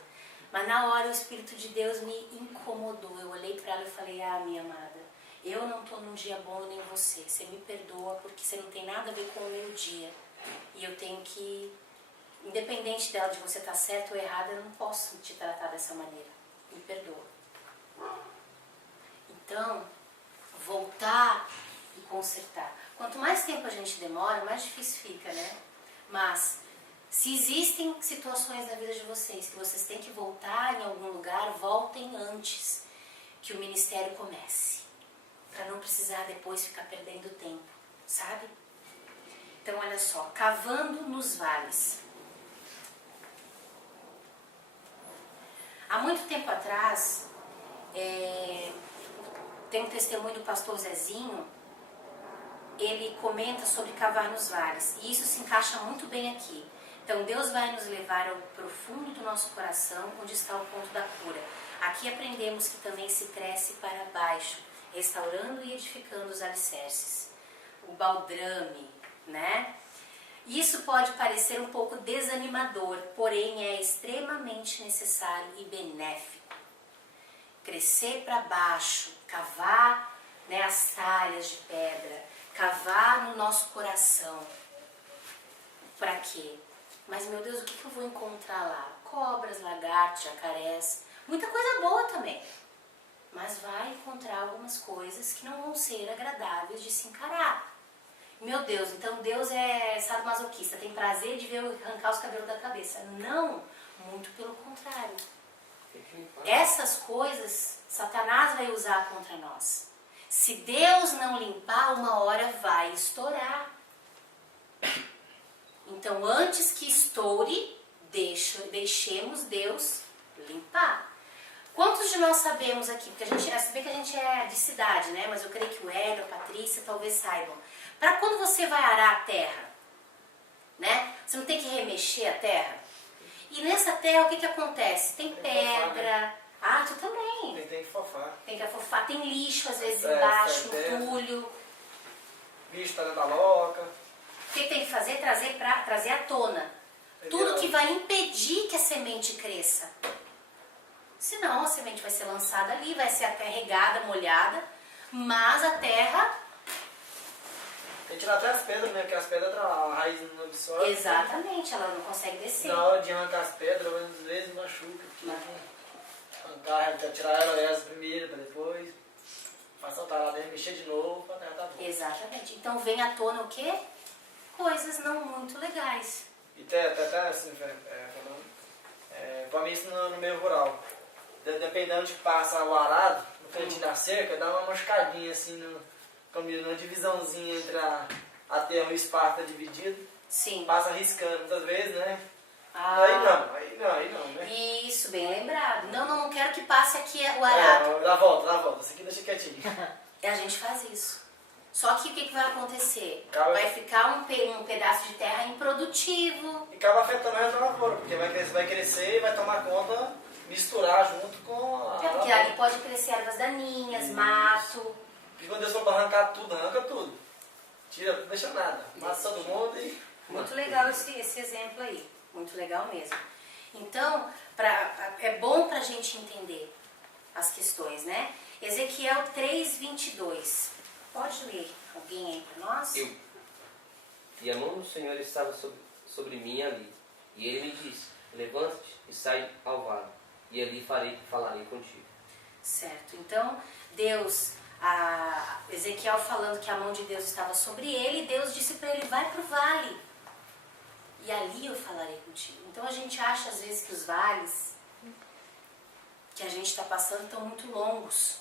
Mas na hora o Espírito de Deus me incomodou. Eu olhei para ela e falei, minha amada, eu não estou num dia bom nem você. Você me perdoa porque você não tem nada a ver com o meu dia. E eu tenho que, independente dela de você estar certo ou errada, eu não posso te tratar dessa maneira. Me perdoa. Então, voltar e consertar. Quanto mais tempo a gente demora, mais difícil fica, né? Mas, se existem situações na vida de vocês que vocês têm que voltar em algum lugar, voltem antes que o ministério comece. Para não precisar depois ficar perdendo tempo, sabe? Então, olha só, cavando nos vales. Há muito tempo atrás, tem um testemunho do pastor Zezinho, ele comenta sobre cavar nos vales, e isso se encaixa muito bem aqui. Então, Deus vai nos levar ao profundo do nosso coração, onde está o ponto da cura. Aqui aprendemos que também se cresce para baixo, restaurando e edificando os alicerces. O baldrame, né? Isso pode parecer um pouco desanimador, porém é extremamente necessário e benéfico. Crescer para baixo, cavar, né, as talhas de pedra, cavar no nosso coração. Para quê? Mas, meu Deus, o que eu vou encontrar lá? Cobras, lagartos, jacarés, muita coisa boa também. Mas vai encontrar algumas coisas que não vão ser agradáveis de se encarar. Meu Deus, então Deus é sadomasoquista, tem prazer de ver eu arrancar os cabelos da cabeça. Não, muito pelo contrário. Essas coisas Satanás vai usar contra nós. Se Deus não limpar, uma hora vai estourar. Então, antes que estoure, deixemos Deus limpar. Quantos de nós sabemos aqui? Porque você vê que a gente é de cidade, né? Mas eu creio que o Hélio, a Patrícia talvez saibam. Para quando você vai arar a terra, né? Você não tem que remexer a terra? E nessa terra, o que acontece? Tem pedra. Fofar, né? Tu também. Tem que fofar. Tem que afofar. Tem lixo, às vezes, embaixo, entulho. Bicho tá dentro da loca. O que tem que fazer? Trazer à tona. Tudo que vai impedir que a semente cresça. Senão, a semente vai ser lançada ali, vai ser até regada, molhada, mas a terra... Tem que tirar até as pedras, né? Porque as pedras, a raiz não absorve. Exatamente, ela não consegue descer. Na hora de arrancar as pedras, às vezes machuca. Arrancar, tirar elas primeiro, para depois passar o talado, mexer de novo, para a terra tá boa. Exatamente. Então vem à tona o quê? Coisas não muito legais. E até assim, falando, para mim isso no meio rural. Dependendo de que passa o arado, no cantinho da cerca, dá uma machucadinha assim, numa divisãozinha entre a terra e o espaço tá dividido. Sim. Passa riscando muitas vezes, né? Aí não, né? Isso, bem lembrado. Não quero que passe aqui o arado. Dá volta, isso aqui deixa quietinho. A gente faz isso. Só que o que vai acontecer? Acaba... Vai ficar um pedaço de terra improdutivo. E acaba afetando o resto da lavoura, porque vai crescer e vai tomar conta, misturar junto com a... Porque ali pode crescer ervas daninhas, mato. E quando Deus for para arrancar tudo, arranca tudo. Tira, não deixa nada. Mata todo mundo e... Muito legal esse exemplo aí. Muito legal mesmo. Então, é bom para a gente entender as questões, né? Ezequiel 3:22. Pode ler alguém aí para nós? Eu. E a mão do Senhor estava sobre mim ali. E ele me disse, levanta-te e sai ao vale. E ali falarei contigo. Certo. Então, Ezequiel falando que a mão de Deus estava sobre ele, Deus disse para ele, vai para o vale. E ali eu falarei contigo. Então a gente acha às vezes que os vales, que a gente está passando estão muito longos.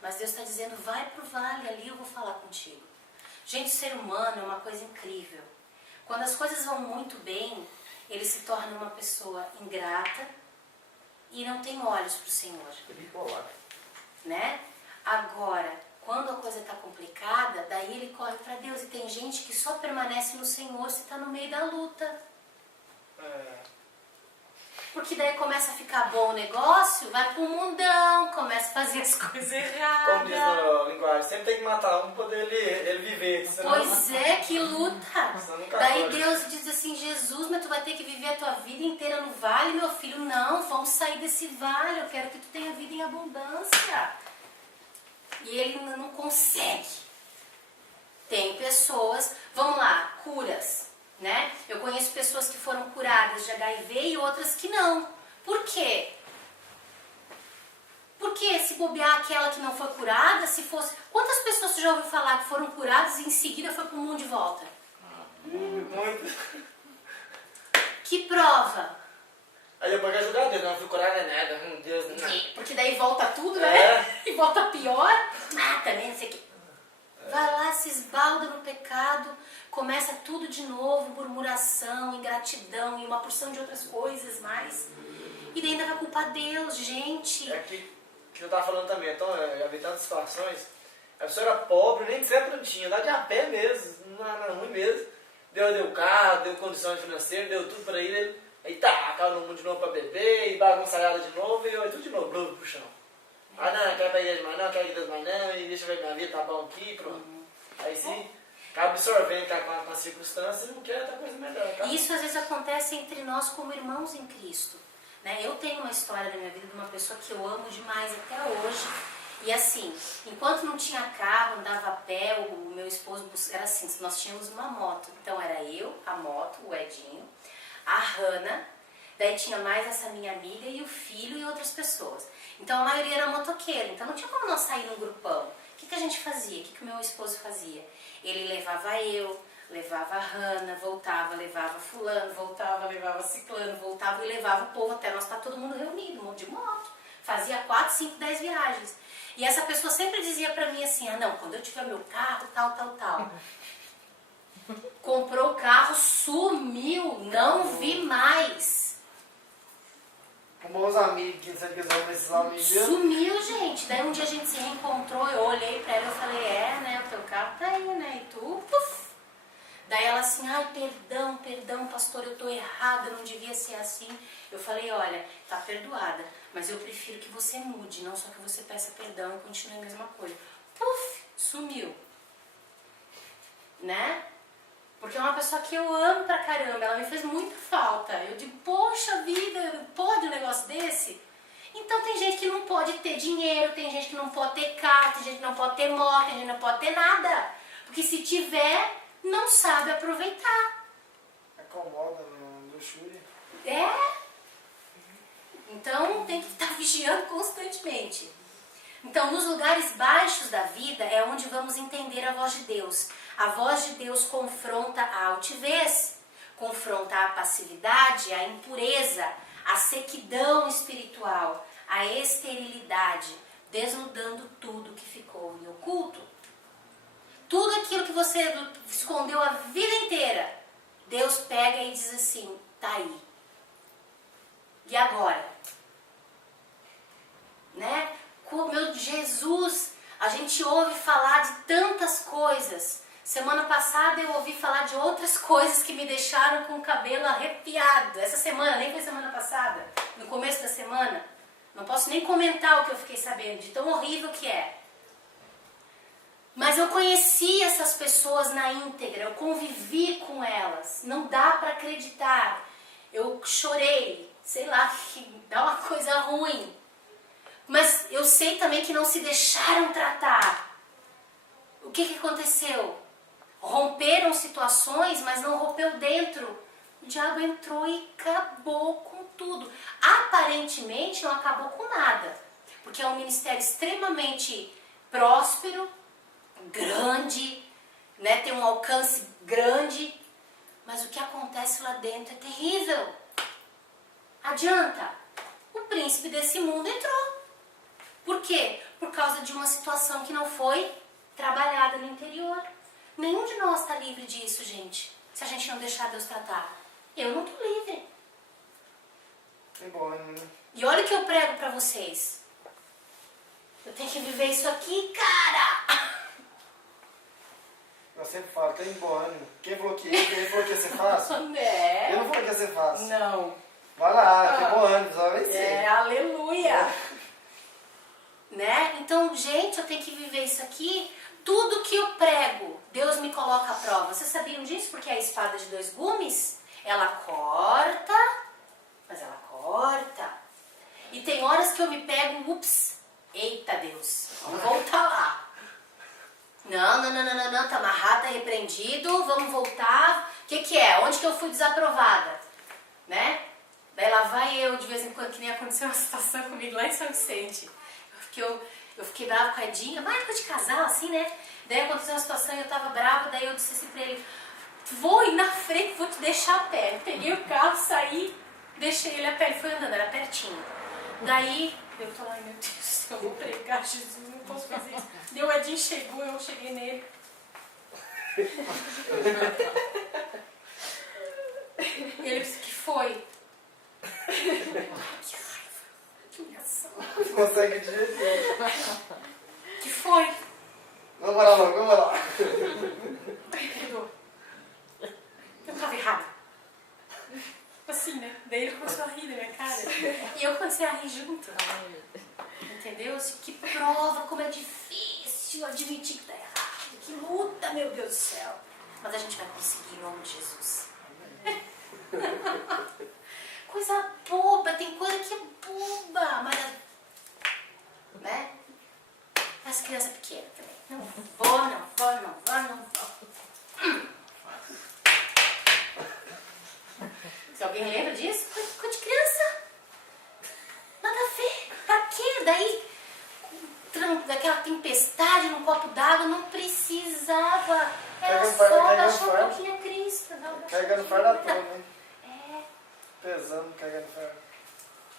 Mas Deus está dizendo, vai pro vale, ali eu vou falar contigo. Gente, o ser humano é uma coisa incrível. Quando as coisas vão muito bem, ele se torna uma pessoa ingrata e não tem olhos para o Senhor. Bipolar. Né? Agora, quando a coisa está complicada, daí ele corre para Deus. E tem gente que só permanece no Senhor se está no meio da luta. Porque daí começa a ficar bom o negócio, vai pro mundão, começa a fazer as coisas erradas. Como diz na linguagem, sempre tem que matar um para poder ele viver. Senão... Pois é, que luta. Senão nunca Daí pode. Deus diz assim, Jesus, mas tu vai ter que viver a tua vida inteira no vale, meu filho. Não, vamos sair desse vale, eu quero que tu tenha vida em abundância. E ele não consegue. Tem pessoas, vamos lá, curas, né? Eu conheço pessoas que foram curadas de HIV e outras que não. Por quê? Porque se bobear aquela que não foi curada, se fosse... Quantas pessoas você já ouviu falar que foram curadas e em seguida foi pro mundo de volta? Muito. Que prova? Aí depois quer ajudar Deus, não fui curado é nada, Deus não. Porque daí volta tudo, né? É. E volta pior. Ah, também não sei o que. Vai lá, se esbalda no pecado, começa tudo de novo, murmuração, ingratidão e uma porção de outras coisas mais. E daí ainda vai culpar Deus, gente. É que eu tava falando também, então, eu já vi tantas situações, a pessoa era pobre, nem sempre não tinha, andava de a pé mesmo, não ruim mesmo. Deu carro, deu condições financeiras, deu tudo pra ele, aí tá, caiu no mundo de novo pra beber, e bagunçada de novo, e tudo de novo, blum, pro chão. Ah não, não quero ir pra igreja mais não, quero ir pra igreja mais não, e deixa eu ver minha vida, tá bom aqui, pronto. Aí se acaba absorvendo com a circunstância, não quer outra coisa melhor. Tá? Isso às vezes acontece entre nós como irmãos em Cristo. Né? Eu tenho uma história na minha vida de uma pessoa que eu amo demais até hoje. E assim, enquanto não tinha carro, andava a pé, o meu esposo era assim, nós tínhamos uma moto. Então era eu, a moto, o Edinho, a Hanna, daí tinha mais essa minha amiga e o filho e outras pessoas. Então a maioria era motoqueiro, então não tinha como nós sair num grupão. O que a gente fazia? O que o meu esposo fazia? Ele levava eu, levava a Hanna, voltava, levava fulano, voltava, levava ciclano, voltava e levava o povo até nós estar todo mundo reunido, de moto. Fazia 4, 5, 10 viagens. E essa pessoa sempre dizia pra mim assim, ah não, quando eu tiver meu carro, tal. Comprou o carro, sumiu, não vi mais. Como os amigos, que sabe que eles vão nesses amigos dele. Sumiu, gente. Daí um dia a gente se reencontrou, eu olhei pra ela e falei, né, o teu carro tá aí, né, e tu, puf. Daí ela assim, ai, perdão, pastor, eu tô errada, não devia ser assim. Eu falei, olha, tá perdoada, mas eu prefiro que você mude, não só que você peça perdão e continue a mesma coisa. Puf, sumiu. Né? Porque é uma pessoa que eu amo pra caramba, ela me fez muita falta. Eu digo, poxa vida, pode um negócio desse? Então tem gente que não pode ter dinheiro, tem gente que não pode ter carro, tem gente que não pode ter moto, tem gente que não pode ter nada. Porque se tiver, não sabe aproveitar. Acomoda no luxúria. É. Então tem que estar vigiando constantemente. Então nos lugares baixos da vida é onde vamos entender a voz de Deus. A voz de Deus confronta a altivez, confronta a passividade, a impureza, a sequidão espiritual, a esterilidade, desnudando tudo que ficou em oculto. Tudo aquilo que você escondeu a vida inteira, Deus pega e diz assim, tá aí. E agora? Né? Meu Jesus, a gente ouve falar de tantas coisas. Semana passada eu ouvi falar de outras coisas que me deixaram com o cabelo arrepiado. Essa semana, nem foi semana passada, no começo da semana. Não posso nem comentar o que eu fiquei sabendo, de tão horrível que é. Mas eu conheci essas pessoas na íntegra, eu convivi com elas. Não dá para acreditar. Eu chorei, sei lá, dá uma coisa ruim. Mas eu sei também que não se deixaram tratar. O que aconteceu? Romperam situações, mas não rompeu dentro. O diabo entrou e acabou com tudo. Aparentemente não acabou com nada. Porque é um ministério extremamente próspero, grande, né? Tem um alcance grande. Mas o que acontece lá dentro é terrível. Adianta? o príncipe desse mundo entrou. Por quê? Por causa de uma situação que não foi trabalhada no interior. Nenhum de nós está livre disso, gente. Se a gente não deixar Deus tratar. Eu não estou livre. Embora, né? E olha o que eu prego para vocês. Eu tenho que viver isso aqui, cara. Eu sempre falo, tá embora. Quem falou que ia ser fácil? É. Eu não falei que ia ser fácil. Não. Vai lá, tem bom ânimo, vai ser. É, aleluia. Né? Então, gente, eu tenho que viver isso aqui. Tudo que eu prego, Deus me coloca à prova. Vocês sabiam disso? Porque a espada de 2 gumes, ela corta, mas ela corta. E tem horas que eu me pego, ups, eita Deus, vamos voltar lá. Não, tá amarrado, tá repreendido, vamos voltar. O que é? Onde que eu fui desaprovada? Né? Daí lá vai eu, de vez em quando, que nem aconteceu uma situação comigo lá em São Vicente. Eu fiquei brava com a Edinha, mais coisa de casal, assim, né? Daí aconteceu uma situação e eu tava brava, daí eu disse assim pra ele, vou ir na frente, vou te deixar a pé. Peguei o carro, saí, deixei ele a pé, ele foi andando, era pertinho. Daí, eu tô lá, meu Deus, eu vou pregar, Jesus, não posso fazer isso. Daí o Edinho chegou, eu cheguei nele. Ele disse, que foi? Que raiva, que humilhação. Não consegue de jeito nenhum. Que foi? Vamos lá, vamos lá. Perdoa. Eu tava errada. Assim, né? Daí ele começou a rir da minha cara. E eu comecei a rir junto. Entendeu? Assim, que prova, como é difícil admitir que tá errado. Que luta, meu Deus do céu. Mas a gente vai conseguir em nome de Jesus. Coisa boba, tem coisa que é boba, mas... Né? As crianças pequenas também. Não vou. Se alguém lembra disso, coisa de criança. Nada a ver. Pra quê? Daí, daquela tempestade num copo d'água, não precisava. Era só dar só um pouquinho a Cristo. Carregando fardo à toa, né? É. Pesando, carregando fardo.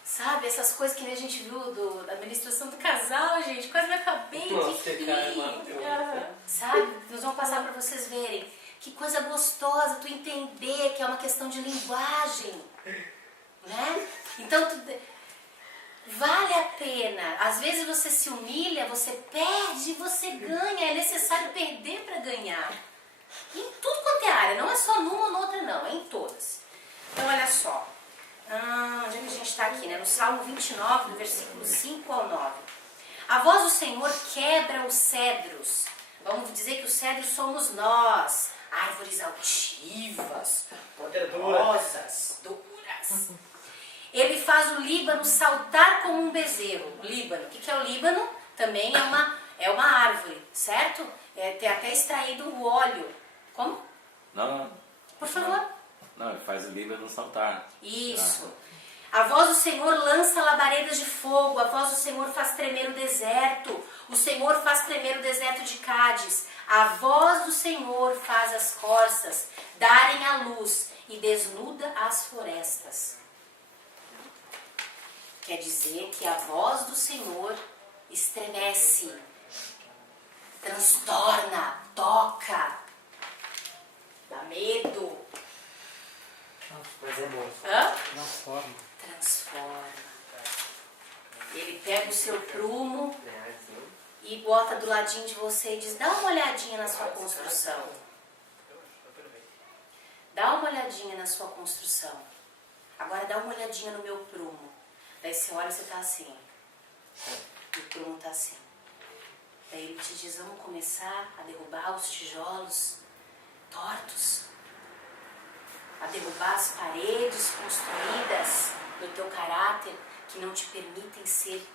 Sabe, essas coisas que a gente viu da administração do casal, gente, quase me acabei Nossa, de rir. cara, é maravilhoso. Sabe, nós vamos passar para vocês verem. Que coisa gostosa tu entender que é uma questão de linguagem, né? Então, vale a pena. Às vezes você se humilha, você perde e você ganha. É necessário perder para ganhar. Em tudo quanto é área, não é só numa ou noutra não, é em todas. Então, olha só. Onde é que a gente está aqui, né? No Salmo 29, do versículo 5 ao 9. A voz do Senhor quebra os cedros. Vamos dizer que os cedros somos nós. Árvores altivas, poderosas, duras. Ele faz o Líbano saltar como um bezerro. O Líbano, o que é o Líbano? Também é uma árvore, certo? Tem até extraído o óleo. Como? Não, Por favor. não, ele faz o Líbano saltar. Isso. A voz do Senhor lança labaredas de fogo. A voz do Senhor faz tremer o deserto. O Senhor faz tremer o deserto de Cádiz. A voz do Senhor faz as corças darem a luz e desnuda as florestas. Quer dizer que a voz do Senhor estremece, transtorna, toca, dá medo. Mas é bom. Transforma. Ele pega o seu prumo e bota do ladinho de você e diz, dá uma olhadinha na sua construção. Dá uma olhadinha na sua construção. Agora dá uma olhadinha no meu prumo. Daí você olha e você tá assim. E o prumo tá assim. Daí ele te diz, vamos começar a derrubar os tijolos tortos. A derrubar as paredes construídas do teu caráter que não te permitem ser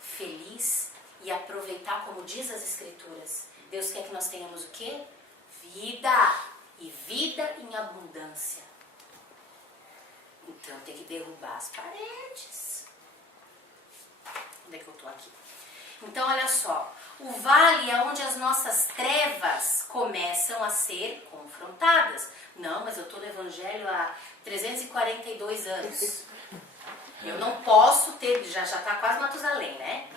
feliz e aproveitar, como diz as Escrituras. Deus quer que nós tenhamos o quê? Vida, e vida em abundância. Então tem que derrubar as paredes. Onde é que eu estou aqui? Então olha só, o vale é onde as nossas trevas começam a ser confrontadas. Não, mas eu estou no Evangelho há 342 anos. Eu não posso ter, já tá quase Matusalém, né?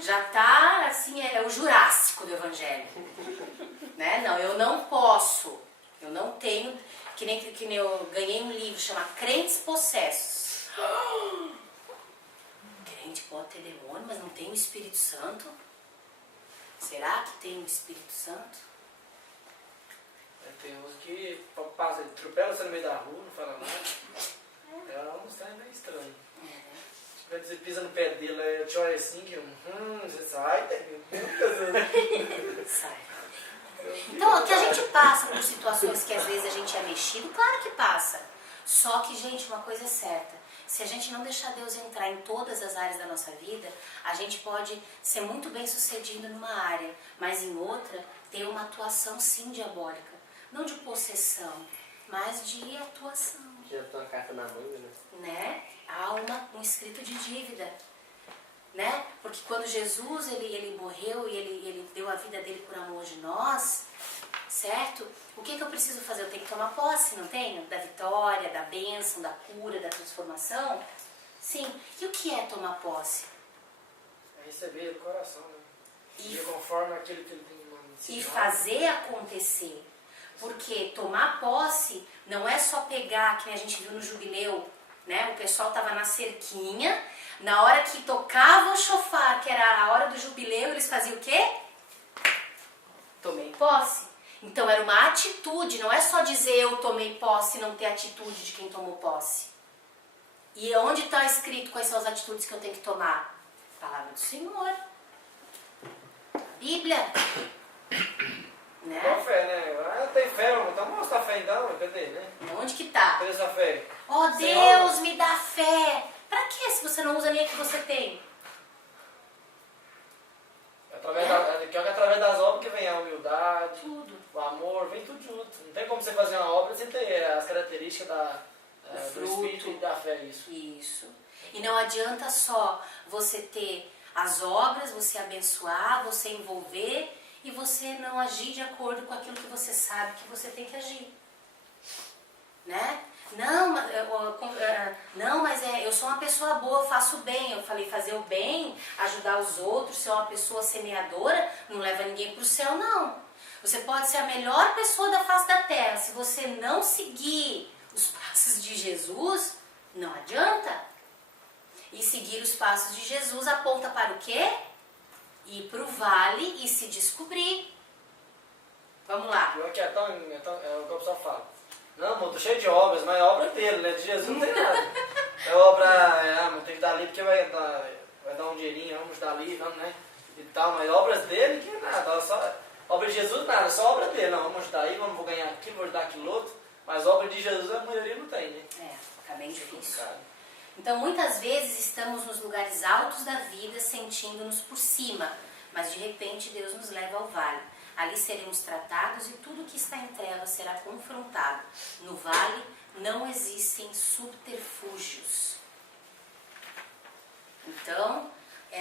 Já tá, assim, é o Jurássico do Evangelho. Né? Não, eu não posso. Eu não tenho, que nem eu ganhei um livro, chama Crentes Possessos. Crente pode ter demônio, mas não tem o Espírito Santo? Será que tem o Espírito Santo? Tem uns que passa, atropela você no meio da rua, não fala nada. É um estranho meio estranho. Quando você pisa no pé dele, eu te olho assim, que você sai, Sai. Então, que a gente passa por situações que às vezes a gente é mexido, claro que passa. Só que, gente, uma coisa é certa. Se a gente não deixar Deus entrar em todas as áreas da nossa vida, a gente pode ser muito bem sucedido numa área, mas em outra ter uma atuação sim diabólica. Não de possessão, mas de atuação. Já tô a carta na manga, Né? Há um escrito de dívida. Né? Porque quando Jesus ele morreu e ele deu a vida dele por amor de nós, certo? O que eu preciso fazer? Eu tenho que tomar posse, não tenho? Da vitória, da bênção, da cura, da transformação? Sim. E o que é tomar posse? É receber do coração, né? E conforme aquilo que ele tem e ensinado. fazer acontecer. Porque tomar posse não é só pegar, que nem a gente viu no jubileu, né? O pessoal estava na cerquinha, na hora que tocava o chofar, que era a hora do jubileu, eles faziam o quê? Tomei posse. Então era uma atitude, não é só dizer eu tomei posse e não ter atitude de quem tomou posse. E onde está escrito quais são as atitudes que eu tenho que tomar? Palavra do Senhor. Bíblia. Né? Com fé, né? Ah, tem fé, vamos então mostra a fé então, cadê, né? Onde que tá? Cadê essa fé? Oh Senhor. Deus, me dá fé. Pra quê se você não usa nem a que você tem? Através das obras que vem a humildade, Tudo. o amor, vem tudo junto. Não tem como você fazer uma obra sem ter as características do fruto. Espírito e da fé, isso. Isso. E não adianta só você ter as obras, você abençoar, você envolver e você não agir de acordo com aquilo que você sabe que você tem que agir. Né? Não, mas eu sou uma pessoa boa, eu faço bem. Eu falei fazer o bem, ajudar os outros, ser uma pessoa semeadora, não leva ninguém para o céu, não. Você pode ser a melhor pessoa da face da terra. Se você não seguir os passos de Jesus, não adianta. E seguir os passos de Jesus aponta para o quê? Ir para o vale e se descobrir. Vamos lá. Pior que é o que o pessoal fala. Não, amor, tô cheio de obras, mas é obra dele, né? De Jesus não tem nada. É obra, mas tem que dar ali porque vai dar um dinheirinho, vamos dar ali, vamos, né? E tal, mas obras dele que nada, só, obra de Jesus nada, só obra dele. Não, vamos ajudar aí, vou ganhar aquilo, vou ajudar aquilo outro, mas obra de Jesus a maioria não tem, né? Fica bem difícil. Cara. Então, muitas vezes estamos nos lugares altos da vida sentindo-nos por cima, mas de repente Deus nos leva ao vale. Ali seremos tratados e tudo que está em trevas será confrontado. No vale não existem subterfúgios. Então,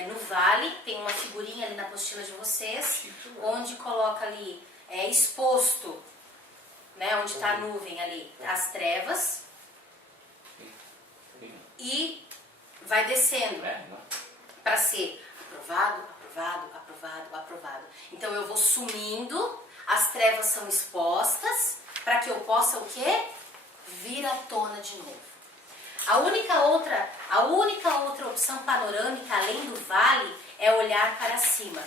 no vale, tem uma figurinha ali na apostila de vocês, onde coloca ali, exposto, né, onde está a nuvem ali, as trevas, e vai descendo para ser aprovado, aprovado, aprovado, aprovado. Então eu vou sumindo, as trevas são expostas, para que eu possa o quê? Vir à tona de novo. A única outra opção panorâmica, além do vale, é olhar para cima.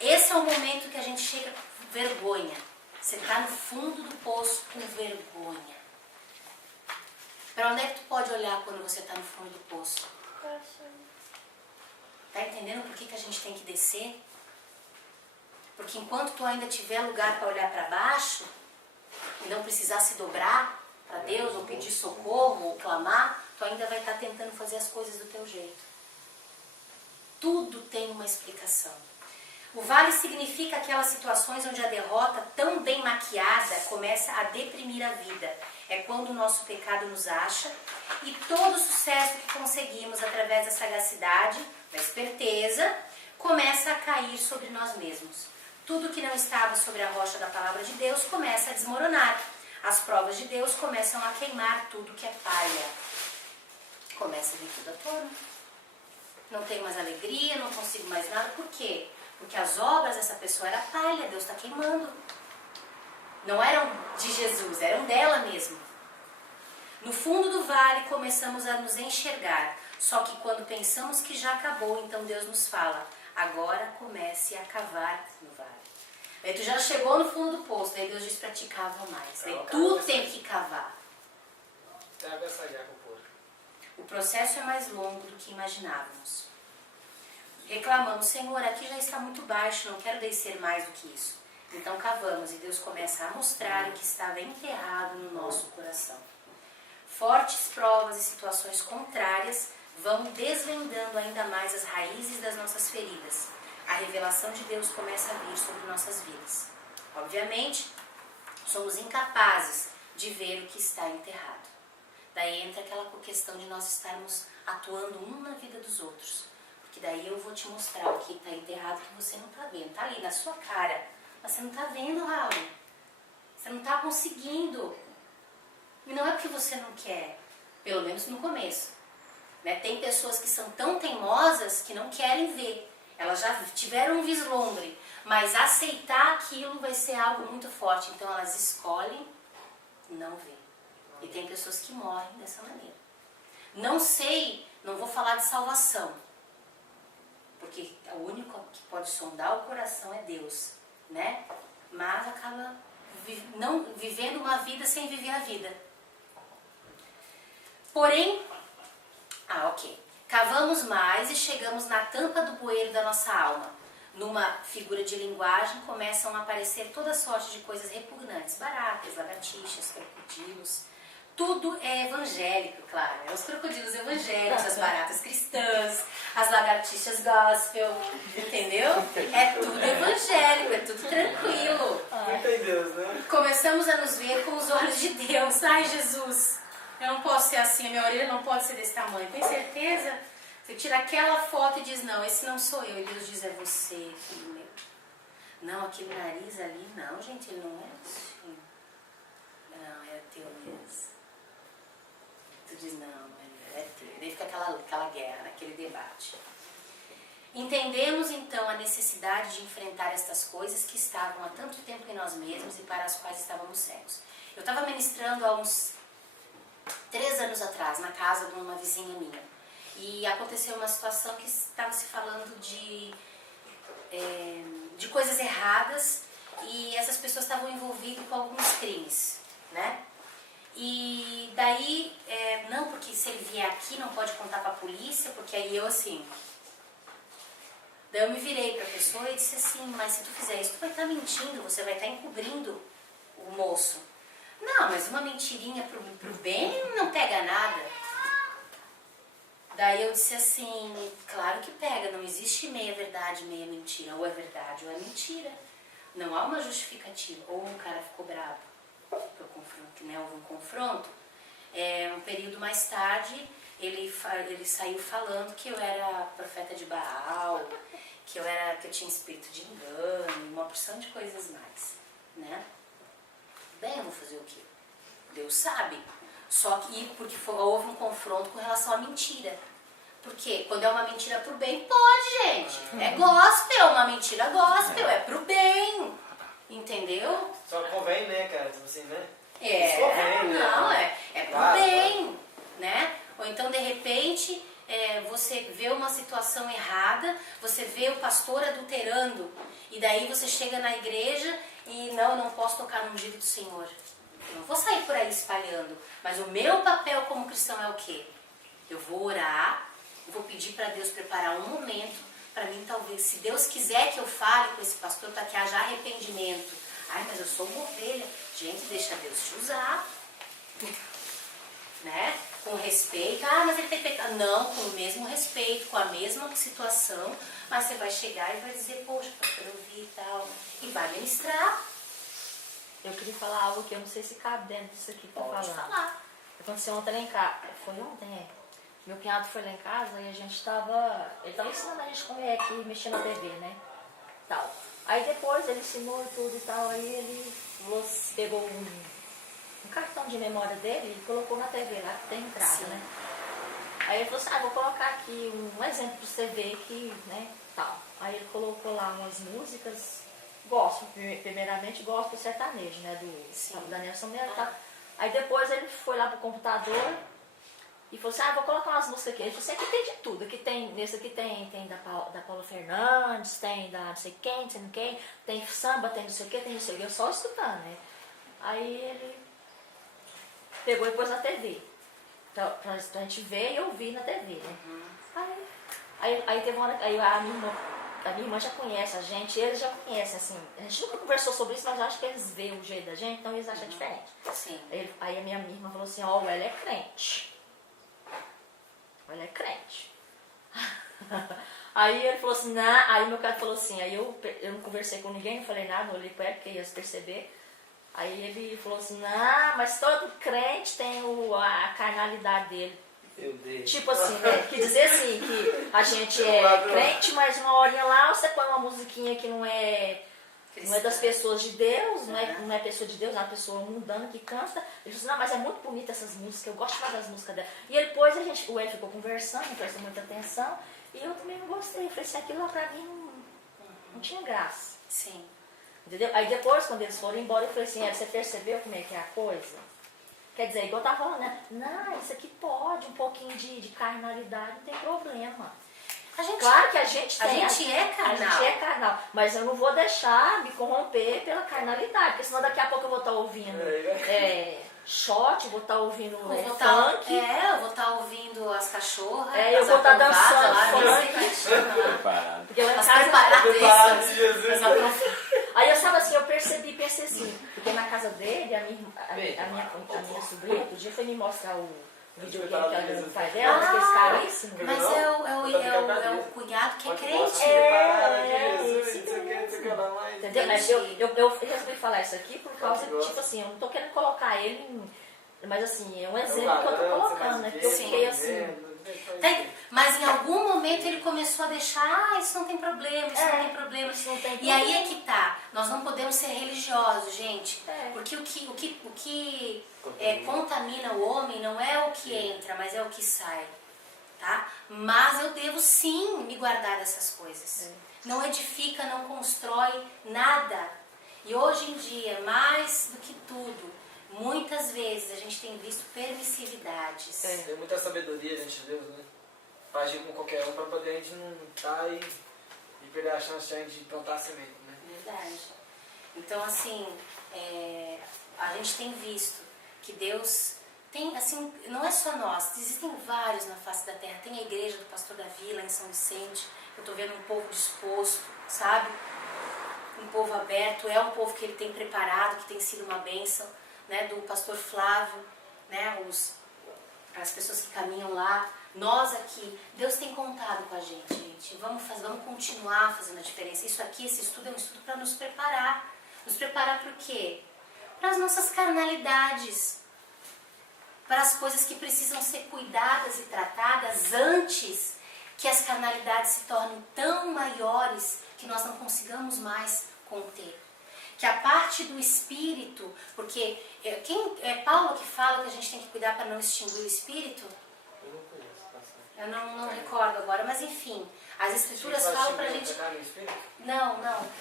Esse é o momento que a gente chega com vergonha. Você está no fundo do poço com vergonha. Para onde é que tu pode olhar quando você está no fundo do poço? Tá entendendo por que a gente tem que descer? Porque enquanto tu ainda tiver lugar para olhar para baixo, e não precisar se dobrar para Deus, ou pedir socorro, ou clamar, tu ainda vai estar tentando fazer as coisas do teu jeito. Tudo tem uma explicação. O vale significa aquelas situações onde a derrota, tão bem maquiada, começa a deprimir a vida. É quando o nosso pecado nos acha e todo o sucesso que conseguimos através da sagacidade, da esperteza, começa a cair sobre nós mesmos. Tudo que não estava sobre a rocha da palavra de Deus começa a desmoronar. As provas de Deus começam a queimar tudo que é palha. Começa a vir tudo à tona. Não tenho mais alegria, não consigo mais nada. Por quê? Porque as obras dessa pessoa era palha, Deus está queimando. Não eram de Jesus, eram dela mesmo. No fundo do vale começamos a nos enxergar. Só que quando pensamos que já acabou, então Deus nos fala: agora comece a cavar no vale. Aí tu já chegou no fundo do poço, daí Deus diz pra ti: cava mais. Daí tu tem que cavar. O processo é mais longo do que imaginávamos. Reclamamos: Senhor, aqui já está muito baixo, não quero descer mais do que isso. Então cavamos e Deus começa a mostrar o que estava enterrado no nosso coração. Fortes provas e situações contrárias vão desvendando ainda mais as raízes das nossas feridas. A revelação de Deus começa a vir sobre nossas vidas. Obviamente, somos incapazes de ver o que está enterrado. Daí entra aquela questão de nós estarmos atuando um na vida dos outros. Porque daí eu vou te mostrar o que está enterrado que você não está vendo. Está ali na sua cara. Mas você não está vendo, Raul. Você não está conseguindo. E não é porque você não quer. Pelo menos no começo. Né? Tem pessoas que são tão teimosas que não querem ver. Elas já tiveram um vislumbre. Mas aceitar aquilo vai ser algo muito forte. Então elas escolhem não ver. E tem pessoas que morrem dessa maneira. Não sei, não vou falar de salvação. Porque o único que pode sondar o coração é Deus, né? Mas acaba não vivendo uma vida sem viver a vida. Porém, cavamos mais e chegamos na tampa do bueiro da nossa alma. Numa figura de linguagem começam a aparecer toda sorte de coisas repugnantes. Baratas, lagartixas, crocodilos. Tudo é evangélico, claro. Os crocodilos evangélicos, as baratas cristãs, as lagartixas gospel, entendeu? É tudo evangélico, é tudo tranquilo. Muito em Deus, né? Começamos a nos ver com os olhos de Deus. Ai, Jesus, eu não posso ser assim, a minha orelha não pode ser desse tamanho. Tem certeza? Você tira aquela foto e diz: não, esse não sou eu. E Deus diz: é você, filho meu. Não, aquele nariz ali, não, gente, ele não é assim. Não, é teu mesmo. Tu diz: não, é teu. Daí fica aquela guerra, aquele debate. Entendemos então a necessidade de enfrentar estas coisas que estavam há tanto tempo em nós mesmos e para as quais estávamos cegos. Eu estava ministrando há uns 3 anos atrás, na casa de uma vizinha minha. E aconteceu uma situação que estava se falando de coisas erradas e essas pessoas estavam envolvidas com alguns crimes, né? E daí, não, porque se ele vier aqui não pode contar para a polícia, porque aí eu assim... Daí eu me virei para a pessoa e disse assim: mas se tu fizer isso, tu vai estar mentindo, você vai estar encobrindo o moço. Não, mas uma mentirinha pro bem não pega nada. Daí eu disse assim: claro que pega, não existe meia verdade, meia mentira. Ou é verdade ou é mentira. Não há uma justificativa. Ou um cara ficou bravo, né, houve um confronto. Um período mais tarde, ele saiu falando que eu era profeta de Baal, que eu tinha espírito de engano, uma porção de coisas mais, né? Bem, eu vou fazer o quê? Deus sabe. Só que porque houve um confronto com relação à mentira. Porque quando é uma mentira pro bem, pode, gente. É gospel, uma mentira gospel, é pro bem. Entendeu? Só convém, né, cara? Tipo assim, né? Não, é pro bem, né? Ou então, de repente, você vê uma situação errada, você vê o pastor adulterando, e daí você chega na igreja e eu não posso tocar no ungido do Senhor. Eu não vou sair por aí espalhando, mas o meu papel como cristão é o quê? Eu vou orar, eu vou pedir para Deus preparar um momento para mim, talvez, se Deus quiser que eu fale com esse pastor para que haja arrependimento. Ai, mas eu sou uma ovelha. Gente, deixa Deus te usar. Né? Com respeito. Ah, mas ele tem pecado. Não, com o mesmo respeito, com a mesma situação. Mas você vai chegar e vai dizer: poxa, pastor, eu vi e tal. E vai ministrar. Eu queria falar algo que eu não sei se cabe dentro disso aqui que eu tô Pode falando. falar. Aconteceu ontem lá em casa. Foi ontem, Meu cunhado foi lá em casa e a gente tava... Ele tava ensinando a gente como é aqui, mexendo na TV, né? Tal. Aí depois ele ensinou e tudo e tal. Aí ele pegou um cartão de memória dele e colocou na TV lá, que tem entrada, Sim. né? Aí ele falou assim, vou colocar aqui um exemplo pra você ver que, né, tal. Aí ele colocou lá umas músicas, gospel, primeiramente gospel sertanejo, né, do Daniel Samuel e tal. Aí depois ele foi lá pro computador e falou assim, vou colocar umas músicas aqui. Ele falou assim, aqui tem de tudo, aqui tem, nesse aqui tem da Paula Fernandes, tem da não sei quem, tem samba, tem não sei o que, tem não sei o que, eu só escutando, né. Aí ele pegou e pôs na TV, pra gente ver e ouvir na TV, né. Aí teve uma hora, aí a minha irmã já conhece a gente, eles já conhecem, assim, a gente nunca conversou sobre isso, mas eu acho que eles veem o jeito da gente, então eles acham diferente. Sim. Aí a minha irmã falou assim, ela é crente. Ela é crente. Aí ele falou assim, aí meu cara falou assim, aí eu não conversei com ninguém, não falei nada, não olhei pra ele, porque ia se perceber. Aí ele falou assim, mas todo crente tem a carnalidade dele. Meu Deus. Tipo assim, né? Quer dizer assim, que a gente é crente, mas uma horinha lá você põe uma musiquinha que não é das pessoas de Deus, não é pessoa de Deus, é uma pessoa mundana que canta. Ele falou assim, mas é muito bonita essas músicas, eu gosto mais das músicas dela. E depois o Ed ficou conversando, não prestou muita atenção, e eu também não gostei. Eu falei assim, aquilo lá pra mim não tinha graça. Sim. Entendeu? Aí depois, quando eles foram embora, eu falei assim, você percebeu como é que é a coisa? Quer dizer, igual eu tava falando, né? Não, isso aqui pode, um pouquinho de carnalidade, não tem problema. Claro que a gente tem. A gente é carnal. A gente é carnal. Mas eu não vou deixar me corromper pela carnalidade, porque senão daqui a pouco eu vou estar ouvindo shot, vou estar ouvindo funk. Eu vou estar ouvindo as cachorras. Eu vou estar dançando Preparado. Porque lá em As casa. preparadas. Aí eu sabe assim, eu pensei assim, porque na casa dele, a minha sobrinha, outro dia foi me mostrar o videogame que ela deu no pai dela, aqueles caríssimos. Mas é o cunhado que é crente. Entendeu? Mas eu resolvi falar isso aqui por causa de, tipo assim, eu não tô querendo colocar ele em. Mas assim, é um exemplo que eu tô colocando, né? Porque eu fiquei assim. Mas em algum momento ele começou a deixar, isso não tem problema, isso não tem problema. E aí é que tá, nós não podemos ser religiosos, gente. Porque o que contamina o homem não é o que entra, mas é o que sai. Tá? Mas eu devo sim me guardar dessas coisas. Não edifica, não constrói nada. E hoje em dia, mais do que tudo, muitas vezes a gente tem visto permissividades. Tem muita sabedoria, gente de Deus, né? Pra agir com qualquer um, pra poder a gente não estar e perder a chance de plantar a semente, né? Verdade. Então, assim, a gente tem visto que Deus tem, assim, não é só nós, existem vários na face da terra. Tem a igreja do Pastor Davi lá em São Vicente, eu tô vendo um povo disposto, sabe? Um povo aberto, é um povo que ele tem preparado, que tem sido uma bênção, né? Do Pastor Flávio, né? As pessoas que caminham lá, nós aqui, Deus tem contado com a gente. Vamos continuar fazendo a diferença. Isso aqui, esse estudo é um estudo para nos preparar. Nos preparar para o quê? Para as nossas carnalidades, para as coisas que precisam ser cuidadas e tratadas antes que as carnalidades se tornem tão maiores que nós não consigamos mais conter. Que a parte do espírito, porque é Paulo que fala que a gente tem que cuidar para não extinguir o espírito? Eu não conheço, eu não recordo agora, mas enfim, as escrituras falam para a gente... Não,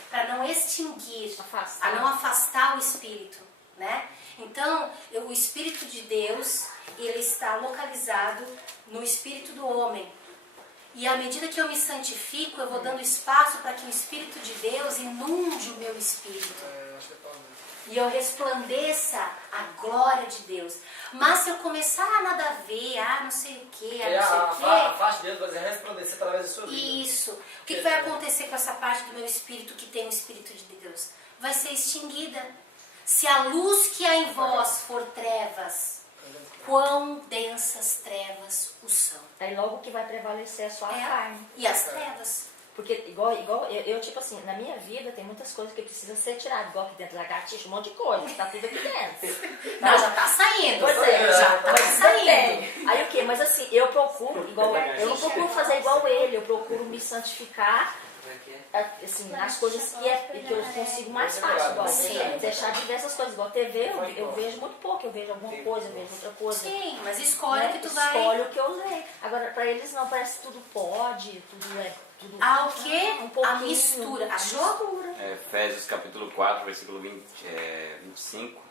para não extinguir, a não afastar o espírito, né? Então, o espírito de Deus, ele está localizado no espírito do homem. E à medida que eu me santifico, eu vou dando espaço para que o Espírito de Deus inunde o meu espírito. E eu resplandeça a glória de Deus. Mas se eu começar a nada a ver, não sei o que, não sei o que... A face de Deus vai resplandecer através da sua vida. Isso. O que vai acontecer com essa parte do meu espírito que tem o Espírito de Deus? Vai ser extinguida. Se a luz que há em vós for trevas, quão densas trevas o são. Aí logo que vai prevalecer a sua carne. E as trevas. Porque igual eu, tipo assim, na minha vida tem muitas coisas que precisam ser tiradas. Igual aqui dentro, lagartixa, um monte de coisa, tá tudo aqui dentro. Não, já tá saindo. Pois é, já tá saindo. Aí o quê? Mas assim, eu procuro, eu não procuro fazer igual ele, eu procuro me santificar assim, nas coisas que eu consigo mais fácil, igual deixar de ver essas coisas, igual TV, eu vejo muito pouco, eu vejo alguma coisa, eu vejo outra coisa. Sim, mas escolhe o que tu vai... Escolhe o que eu usei. Agora, pra eles não, parece que tudo pode, tudo é... Tudo, Ah, o quê? Um A mistura. Achou? Efésios capítulo 4, versículo 25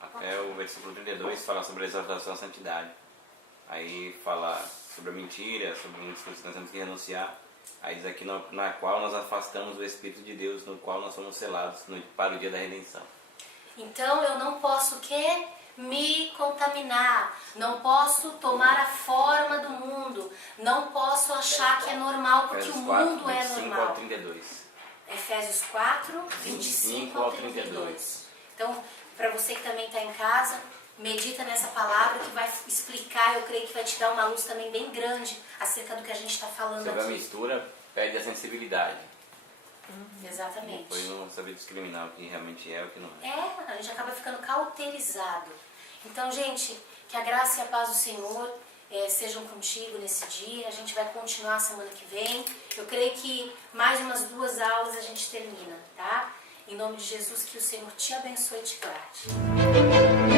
até o versículo 32 fala sobre a exortação à santidade. Aí fala sobre a mentira, sobre muitas coisas que nós temos que renunciar. Aí diz aqui na qual nós afastamos o Espírito de Deus, no qual nós somos selados para o dia da redenção. Então eu não posso o quê? Me contaminar, não posso tomar a forma do mundo, não posso achar que é normal, porque Efésios o 4, mundo é 25 normal. ao 32. Efésios 4, 25 ao 32. Então, para você que também está em casa, medita nessa palavra que vai explicar, eu creio que vai te dar uma luz também bem grande acerca do que a gente está falando Sobre a aqui. mistura, perde a sensibilidade. Exatamente. Depois não saber discriminar o que realmente é e o que não é. A gente acaba ficando cauterizado. Então, gente, que a graça e a paz do Senhor sejam contigo nesse dia. A gente vai continuar semana que vem. Eu creio que mais umas 2 aulas a gente termina, tá? Em nome de Jesus, que o Senhor te abençoe e te guarde.